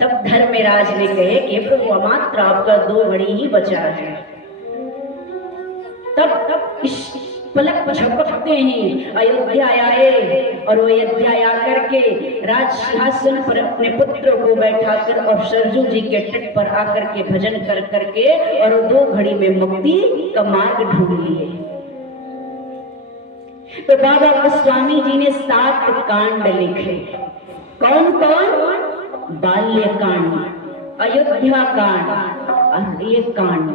तब धर्मराज ने कहे कि प्रभु मात्र आपका 2 घड़ी ही बचा है। तब इस पलक झपकते ही अयोध्या आए और अयोध्या आकर के राज सिंहासन पर अपने पुत्र को बैठाकर और सरजू जी के तट पर आकर के भजन कर करके और 2 घड़ी में मुक्ति का मार्ग ढूंढ लिए। तो बाबा गोस्वामी जी ने 7 कांड लिखे। कौन कौन? बाल्य कांड, अयोध्या कांड, आर्य कांड,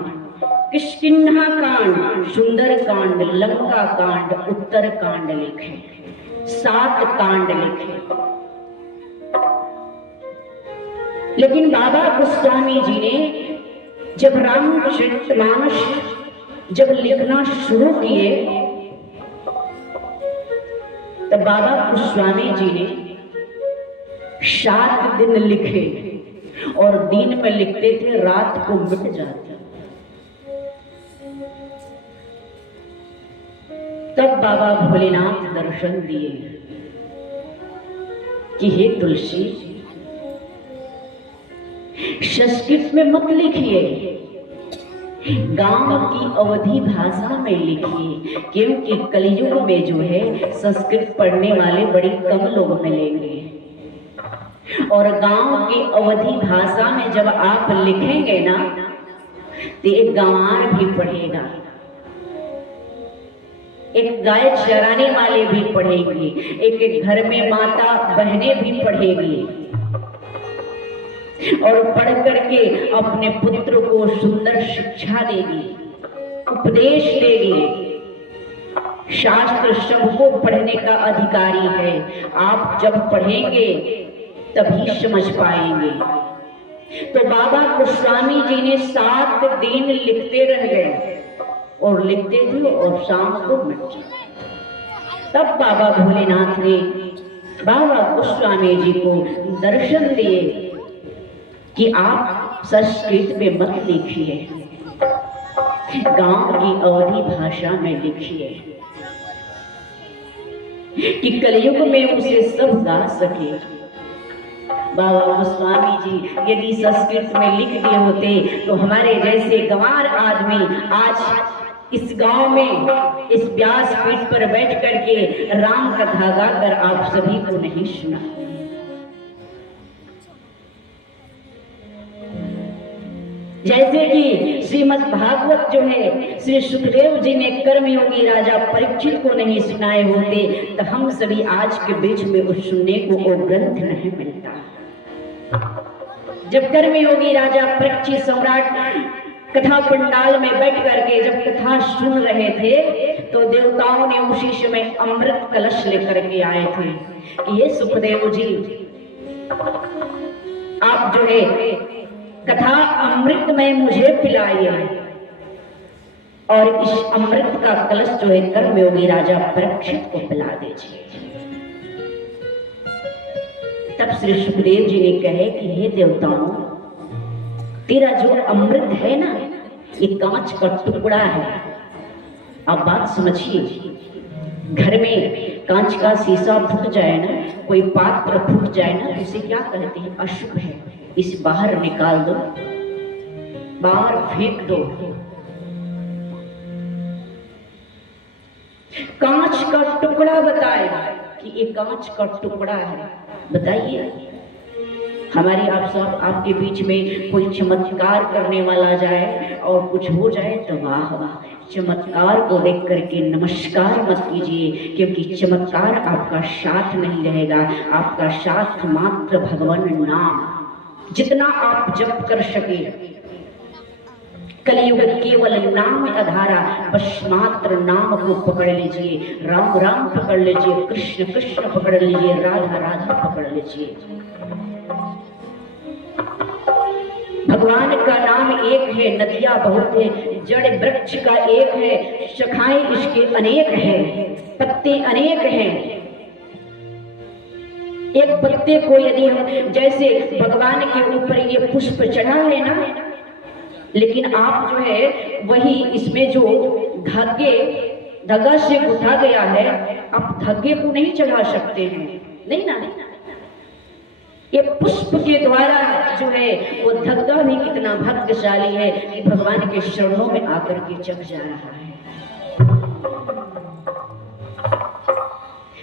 किष्किंधा कांड, सुंदर कांड, लंका कांड, उत्तर कांड लिखे। 7 कांड लिखे। लेकिन बाबा गोस्वामी जी ने जब रामचरितमानस जब लिखना शुरू किए तो बाबा गोस्वामी जी ने 7 दिन लिखे और दिन में लिखते थे, रात को मिट जाते। तब बाबा भोलेनाथ दर्शन दिए कि हे तुलसी, संस्कृत में मत लिखिए, गांव की अवधी भाषा में लिखिए, क्योंकि कलयुग में जो है संस्कृत पढ़ने वाले बड़ी कम लोग मिलेंगे और गांव की अवधी भाषा में जब आप लिखेंगे ना तो एक गंवार भी पढ़ेगा, एक गाय चराने वाले भी पढ़ेगी, एक घर में माता बहनें भी पढ़ेगी और पढ़ करके अपने पुत्र को सुंदर शिक्षा देगी, उपदेश देगी। शास्त्र सबको पढ़ने का अधिकारी है। आप जब पढ़ेंगे तभी समझ पाएंगे। तो बाबा गोस्वामी जी ने 7 दिन लिखते रह गए और लिखते थे और शाम को मिट जाते। तब बाबा भोलेनाथ ने बाबा गोस्वामी जी को दर्शन दिए कि आप संस्कृत में मत लिखिए, गांव की अवधी भाषा में लिखिए कि कलयुग में उसे सब गा सके। बाबा गोस्वामी जी यदि संस्कृत में लिख दिए होते तो हमारे जैसे गंवार आदमी आज इस गांव में इस व्यासपीठ पर बैठ करके राम कथा गाकर आप सभी को नहीं सुना। जैसे कि श्रीमद् भागवत जो है श्री सुखदेव जी ने कर्मयोगी राजा परीक्षित को नहीं सुनाए होते तो हम सभी आज के बीच में उस सुनने को वो ग्रंथ नहीं मिलता। जब कर्मयोगी राजा परीक्षित सम्राट कथा पंडाल में बैठ करके जब कथा सुन रहे थे तो देवताओं ने उसी समय अमृत कलश लेकर के आए थे कि ये सुखदेव जी आप जो है कथा अमृत में मुझे पिलाइए और इस अमृत का कलश जो है कर्मयोगी राजा परीक्षित को पिला दीजिए। तब श्री सुखदेव जी ने कहे कि हे देवताओं, तेरा जो अमृत है ना ये कांच का टुकड़ा है। आप बात समझिए, घर में कांच का शीशा फूट जाए ना, कोई पात्र फूट जाए ना तो उसे क्या कहते हैं? अशुभ है, इसे बाहर निकाल दो, बाहर फेंक दो। कांच का टुकड़ा बताए कि ये कांच का टुकड़ा है। बताइए हमारी आप सब आपके बीच में कोई चमत्कार करने वाला जाए और कुछ हो जाए तो वाह वाह, चमत्कार को देख करके नमस्कार मत कीजिए, क्योंकि चमत्कार आपका साथ नहीं रहेगा। आपका साथ मात्र भगवान नाम, जितना आप जप कर सके। कलयुग केवल नाम आधारा, बस मात्र नाम को पकड़ लीजिए। राम राम पकड़ लीजिए, कृष्ण कृष्ण पकड़ लीजिए, राधा राधा पकड़ लीजिए। भगवान का नाम एक है, नदियां बहुत है, जड़ वृक्ष का एक है, शाखाएं इसके अनेक है, पत्ते अनेक हैं। एक पत्ते को यदि हम जैसे भगवान के ऊपर ये पुष्प चढ़ा है ना, लेकिन आप जो है वही इसमें जो धागा से गुथा गया है, आप धागे को नहीं चढ़ा सकते हैं, नहीं ना। ये पुष्प के द्वारा जो है वो धागा भी कितना भाग्यशाली है कि भगवान के चरणों में आकर के जग जा रहा है।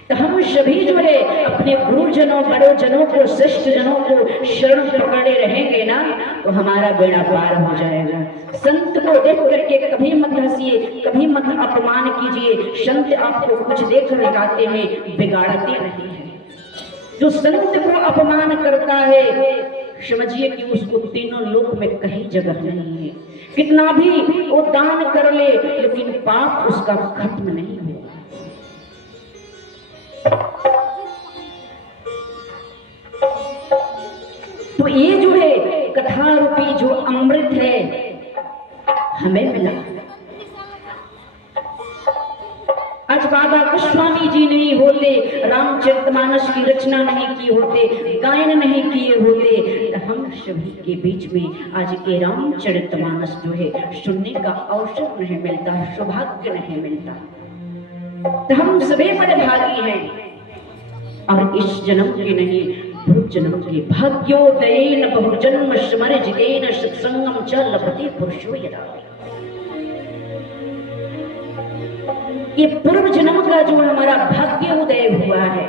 तो हम सभी जो है अपने गुरुजनों बड़ोजनों को श्रेष्ठ जनों को शरण पकड़े रहेंगे ना तो हमारा बेड़ा पार हो जाएगा। संत को देख करके कभी मत हंसिए, कभी मत अपमान कीजिए। संत आपको कुछ देख दिखाते हैं, बिगाड़ते नहीं है। जो संत को अपमान करता है समझिए कि उसको तीनों लोक में कहीं जगह नहीं है। कितना भी वो दान कर ले लेकिन पाप उसका खत्म नहीं होगा। तो ये जो है कथा रूपी जो अमृत है हमें मिला। आज बाबा गोस्वामी जी नहीं होते, रामचरितमानस की रचना नहीं की होते, गायन नहीं किए होते, तो हम सभी के बीच में आज के रामचरितमानस जो है सुनने का अवसर नहीं मिलता, सौभाग्य नहीं मिलता। तो हम सभी बड़े भागी हैं और इस जन्म के नहीं पूर्व जन्म के। भाग्योदयेन बहुजन्म स्मरजितेन सत्संगम च लभते पुरुषो यदा। ये पूर्व जन्म का जो हमारा भाग्य उदय हुआ है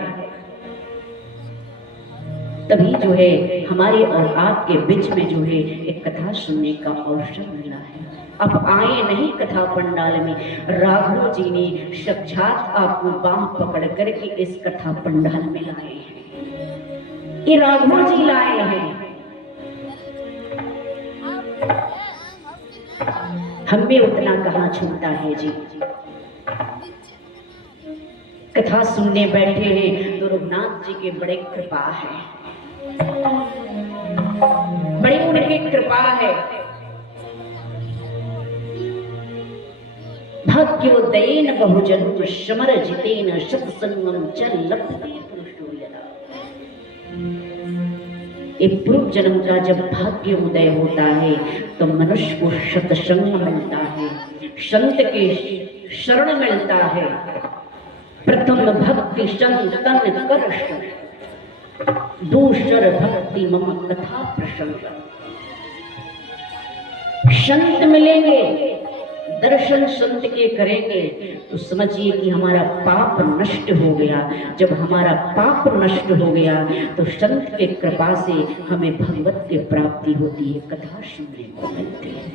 तभी जो है हमारे और आपके बीच में जो है एक कथा सुनने का अवसर मिला है। आप आए नहीं कथा पंडाल में, राघव जी ने साक्षात आपको बांह पकड़ करके इस कथा पंडाल में लाए हैं। ये राघव जी लाए हैं। हमें उतना कहाँ छूटा है जी। कथा सुनने बैठे हैं तो रघुनाथ जी के बड़े कृपा है, बड़ी उनकी कृपा है। भाग्योदयेन बहुजन्म स्मरजितेन सत्संगम च लभते पुरुषो यदा। एक पूर्व जन्म का जब भाग्य उदय होता है तो मनुष्य को सत्संग मिलता है। संत के शरण मिलता है। प्रथम भक्ति संतन कर शरण, दूसर भक्ति मम कथा प्रसंग। संत मिलेंगे, दर्शन संत के करेंगे तो समझिए कि हमारा पाप नष्ट हो गया। जब हमारा पाप नष्ट हो गया तो संत के कृपा से हमें भगवत की प्राप्ति होती है, कथा सुनने को मिलती है।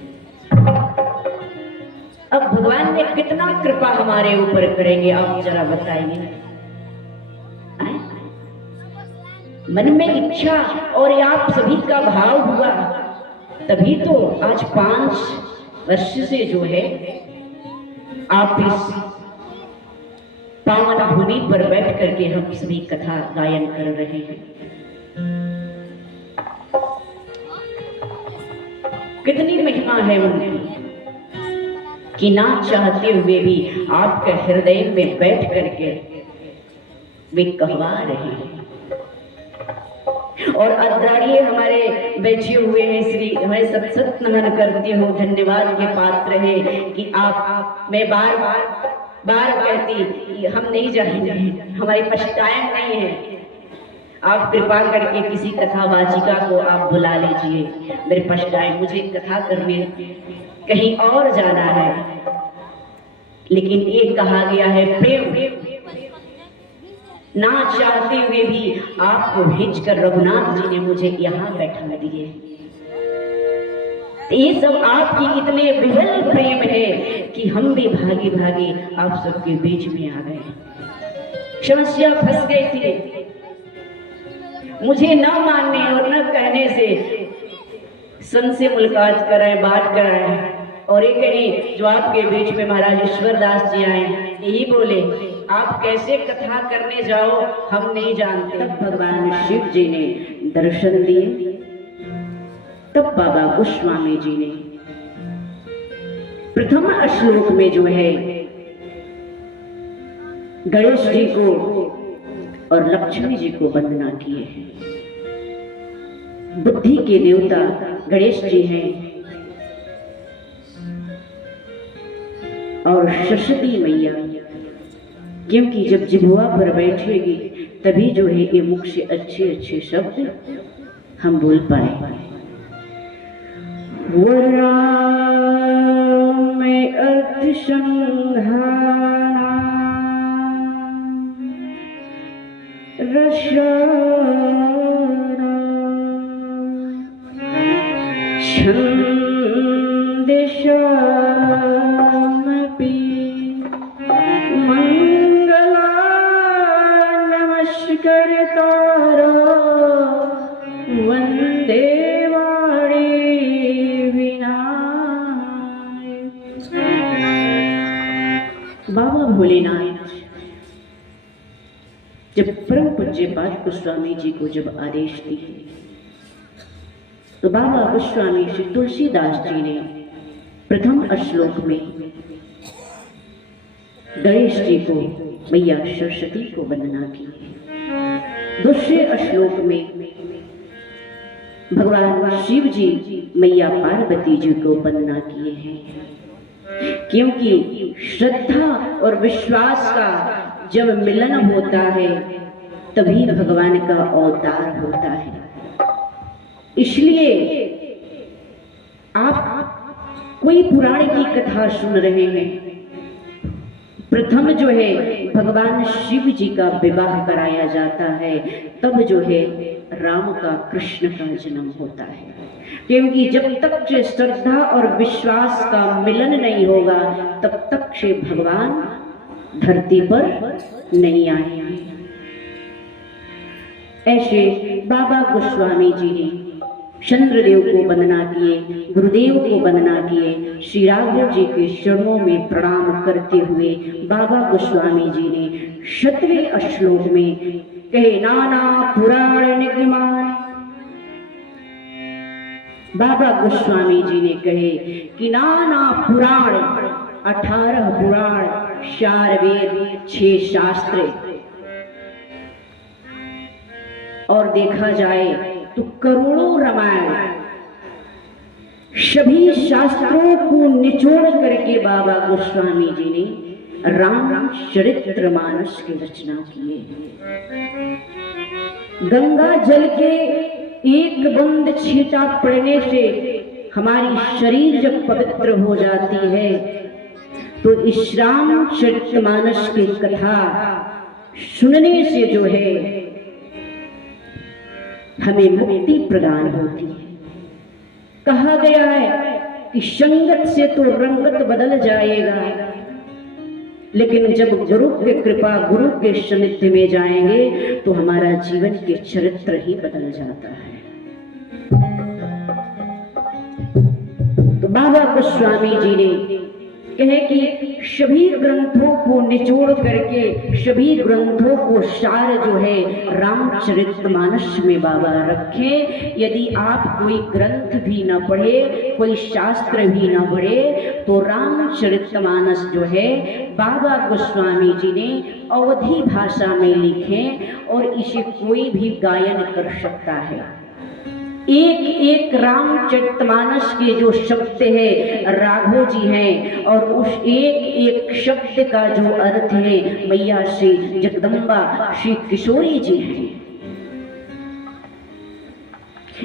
अब भगवान ने कितना कृपा हमारे ऊपर करेंगे आप जरा बताइए। मन में इच्छा और आप सभी का भाव हुआ, तभी तो आज 5 वर्ष से जो है आप इस पावन भूमि पर बैठ करके हम सभी कथा गायन कर रहे हैं। कितनी महिमा है उनकी कि ना चाहते हुए भी आपके हृदय में बैठ करके वे कहवा रहे हैं। और आदरणीय हमारे बैठे हुए हैं श्री, हमारे सत्सत नमन करती हूँ, धन्यवाद के पात्र है कि आप मैं बार बार कहती कि हम नहीं जाएंगे, हमारे पास टाइम नहीं है। आप कृपा करके किसी कथा वाचिका को आप बुला लीजिए, मेरे पास टाइम, मुझे कथा करने कहीं और जाना है। लेकिन ये कहा गया है प्रेम ना चाहते हुए भी आपको भेजकर रघुनाथ जी ने मुझे यहाँ बैठा दिए। ये सब आपकी इतने विरल प्रेम है कि हम भी भागे भागे आप सबके बीच में आ गए। समस्या फंस गई थी, मुझे न मानने और न कहने से सन से मुलाकात कराएं, बात कराएं। और एक कहीं जो आपके बीच में महाराज ईश्वरदास जी आए, यही बोले आप कैसे कथा करने जाओ हम नहीं जानते। तब भगवान शिव जी ने दर्शन दिए, तब बाबा गोस्वामी जी ने प्रथम श्लोक में जो है गणेश जी को और लक्ष्मी जी को वंदना किए हैं। बुद्धि के देवता गणेश जी हैं और सरस्वती मैया, क्योंकि जब जिह्वा पर बैठेगी तभी जो है ये मुख से अच्छे अच्छे शब्द हम बोल पाए। वरा में अर्थ संघाना बाबा भोलेनाथ जब परम पूज्य पाद गोस्वामी जी को जब आदेश दिए तो बाबा गोस्वामी श्री तुलसीदास जी ने प्रथम श्लोक में गणेश जी को मैया सरस्वती को वंदना की, दूसरे श्लोक में भगवान शिव जी मैया पार्वती जी को वंदना किए हैं। क्योंकि श्रद्धा और विश्वास का जब मिलन होता है तभी भगवान का अवतार होता है। इसलिए आप कोई पुराण की कथा सुन रहे हैं, प्रथम जो है भगवान शिव जी का विवाह कराया जाता है, तब जो है राम का कृष्ण का जन्म होता है। क्योंकि जब तक से श्रद्धा और विश्वास का मिलन नहीं होगा तब तक से भगवान धरती पर नहीं आए। ऐसे बाबा गोस्वामी जी ने चंद्रदेव को वंदना किए, गुरुदेव को वंदना किए, श्री राघव जी के चरणों में प्रणाम करते हुए बाबा गोस्वामी जी ने 7वें श्लोक में कहे नाना पुराण निगमान। बाबा गोस्वामी जी ने कहे कि नाना पुराण, 18 पुराण, 4 वेद, 6 शास्त्र, और देखा जाए तो करोड़ों रामायण, सभी शास्त्रों को निचोड़ करके बाबा गोस्वामी जी ने रामचरितमानस की रचना की है। गंगा जल के एक बूंद छींटा पड़ने से हमारी शरीर जब पवित्र हो जाती है, तो इस रामचरितमानस की कथा सुनने से जो है हमें मुक्ति प्रदान होती है। कहा गया है कि संगत से तो रंगत बदल जाएगा, लेकिन जब गुरु की कृपा, गुरु के सानिध्य में जाएंगे तो हमारा जीवन के चरित्र ही बदल जाता है। तो बाबा गोस्वामी जी ने कहे कि सभी ग्रंथों को निचोड़ करके, सभी ग्रंथों को सार जो है रामचरितमानस में बाबा रखें। यदि आप कोई ग्रंथ भी न पढ़े, कोई शास्त्र भी न पढ़े, तो रामचरितमानस जो है बाबा गोस्वामी जी ने अवधी भाषा में लिखे और इसे कोई भी गायन कर सकता है। एक एक रामचरितमानस के जो शब्द है राघव जी हैं, और उस एक एक शब्द का जो अर्थ है मैया श्री जगदम्बा श्री किशोरी जी हैं।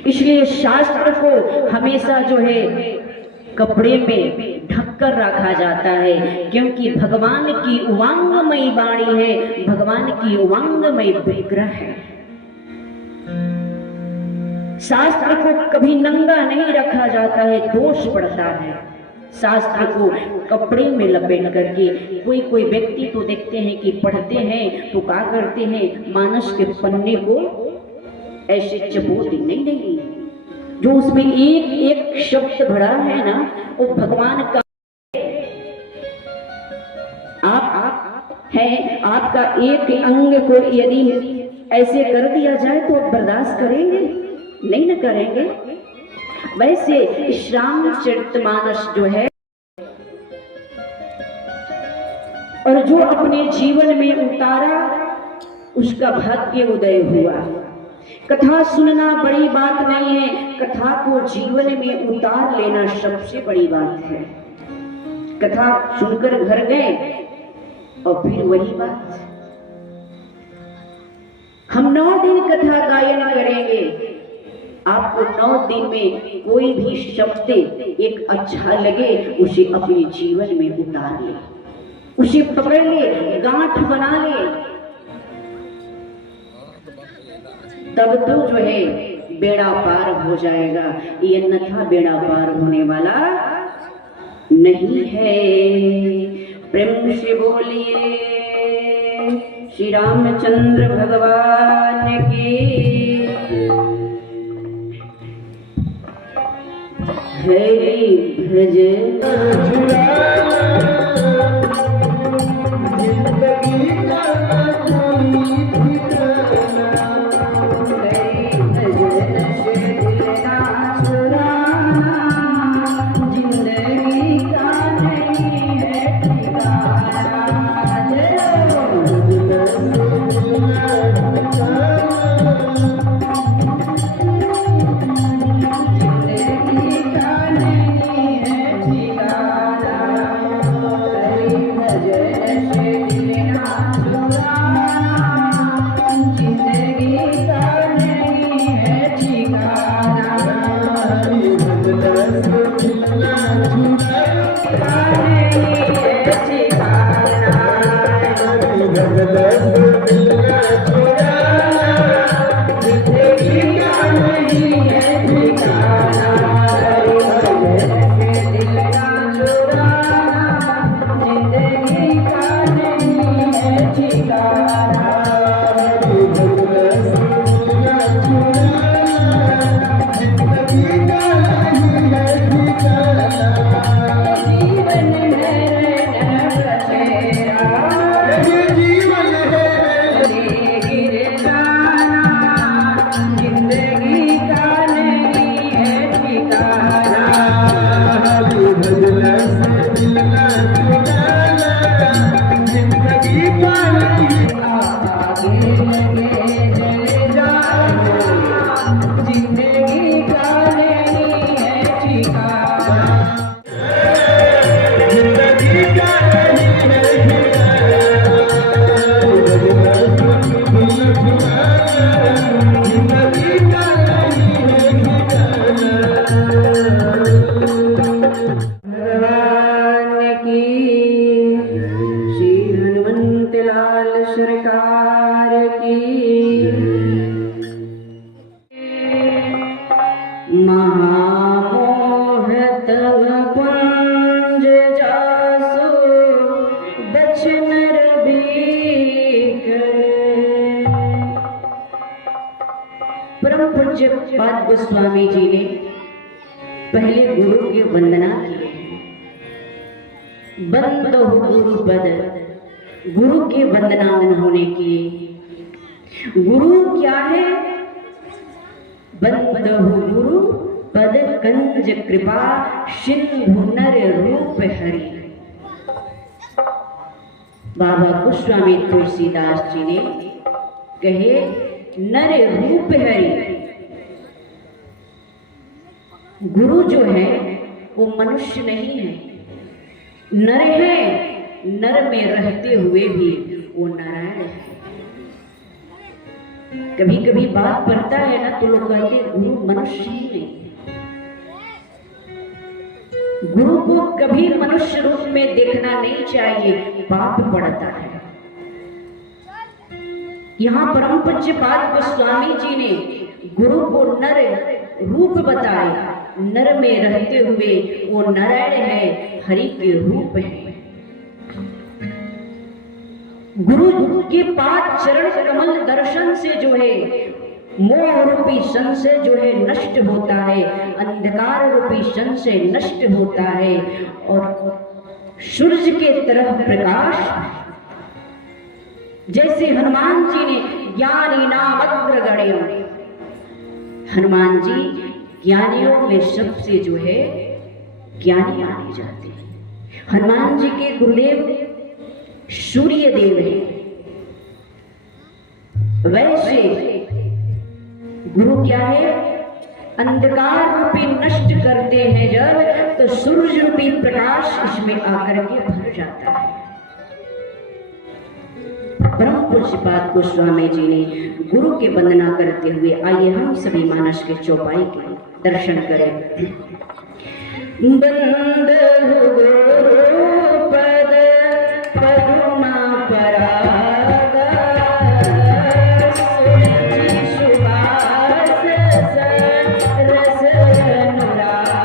इसलिए शास्त्र को हमेशा जो है कपड़े में ढककर रखा जाता है, क्योंकि भगवान की उवांगमयी वाणी है, भगवान की उवांगमयी विग्रह है। शास्त्र को कभी नंगा नहीं रखा जाता है, दोष पड़ता है। शास्त्र को कपड़े में लपेट करके कोई व्यक्ति तो देखते हैं कि पढ़ते हैं तो क्या करते हैं, मानस के पन्ने को ऐसे चपोते नहीं, जो उसमें एक एक शब्द भरा है ना, वो भगवान का आप है। आपका एक अंग को यदि ऐसे कर दिया जाए तो बर्दाश्त करेंगे? नहीं न करेंगे। वैसे रामचरितमानस जो है, और जो अपने जीवन में उतारा उसका भाग्य उदय हुआ। कथा सुनना बड़ी बात नहीं है, कथा को जीवन में उतार लेना सबसे बड़ी बात है। कथा सुनकर घर गए और फिर वही बात। हम 9 दिन कथा गायन करेंगे, आपको 9 दिन में कोई भी शब्द एक अच्छा लगे उसे अपने जीवन में उतार ले, उसे पकड़ ले, गांठ बना ले, तब तो जो है बेड़ा पार हो जाएगा। ये अन्यथा बेड़ा पार होने वाला नहीं है। प्रेम से बोलिए श्री रामचंद्र भगवान की हरि भज। जिंदगी का नहीं है ठिकाना। सरकार की। महामोह तव कुंज जासु बचन परम पूज्य पाद गोस्वामी जी ने पहले गुरु की वंदना की। बंदो गुरु पद, गुरु की वंदना उन्होंने की। गुरु क्या है? बंदो गुरु पद कंज कृपा सिंधु नर रूप हरि। बाबा गोस्वामी तुलसीदास जी ने कहे नर रूप हरि। गुरु जो है वो मनुष्य नहीं है, नर है। नर में रहते हुए भी वो नारायण है। कभी कभी बात पड़ता है ना तो लोग कहते गुरु मनुष्य ही नहीं। गुरु को कभी मनुष्य रूप में देखना नहीं चाहिए, पाप पड़ता है। यहाँ परम पूज्य पाद गोस्वामी जी ने गुरु को नर रूप बताया। नर में रहते हुए वो नारायण है, हरि के रूप है। गुरु के पाद चरण कमल दर्शन से जो है मोह रूपी संशय जो है नष्ट होता है, अंधकार रूपी संशय नष्ट होता है और सूर्य के तरफ प्रकाश। जैसे हनुमान जी ने ज्ञानी नाम अग्रगण्य, हनुमान जी ज्ञानियों में सबसे जो है ज्ञानी माने जाते हैं। हनुमान जी के गुरुदेव सूर्य देव है। वैसे गुरु क्या है? अंधकार रूपी नष्ट करते हैं जब, तो सूर्य रूपी प्रकाश इसमें आकर के भर जाता है। परम पूज्य पाद गोस्वामी जी ने गुरु की वंदना करते हुए आइए हम सभी मानस के चौपाई के दर्शन करें। बंद पद परमा परागा सुभाष रस अनुरागा।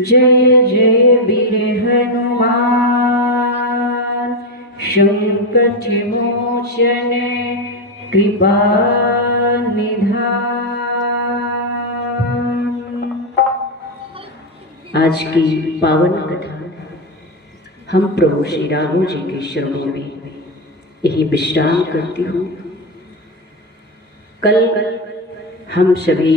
जय जय वीर हनुमान संकट मोचन कृपा निधान। आज की पावन कथा हम प्रभु श्री राघव जी के शरणों में यही विश्राम करती हूँ। कल हम सभी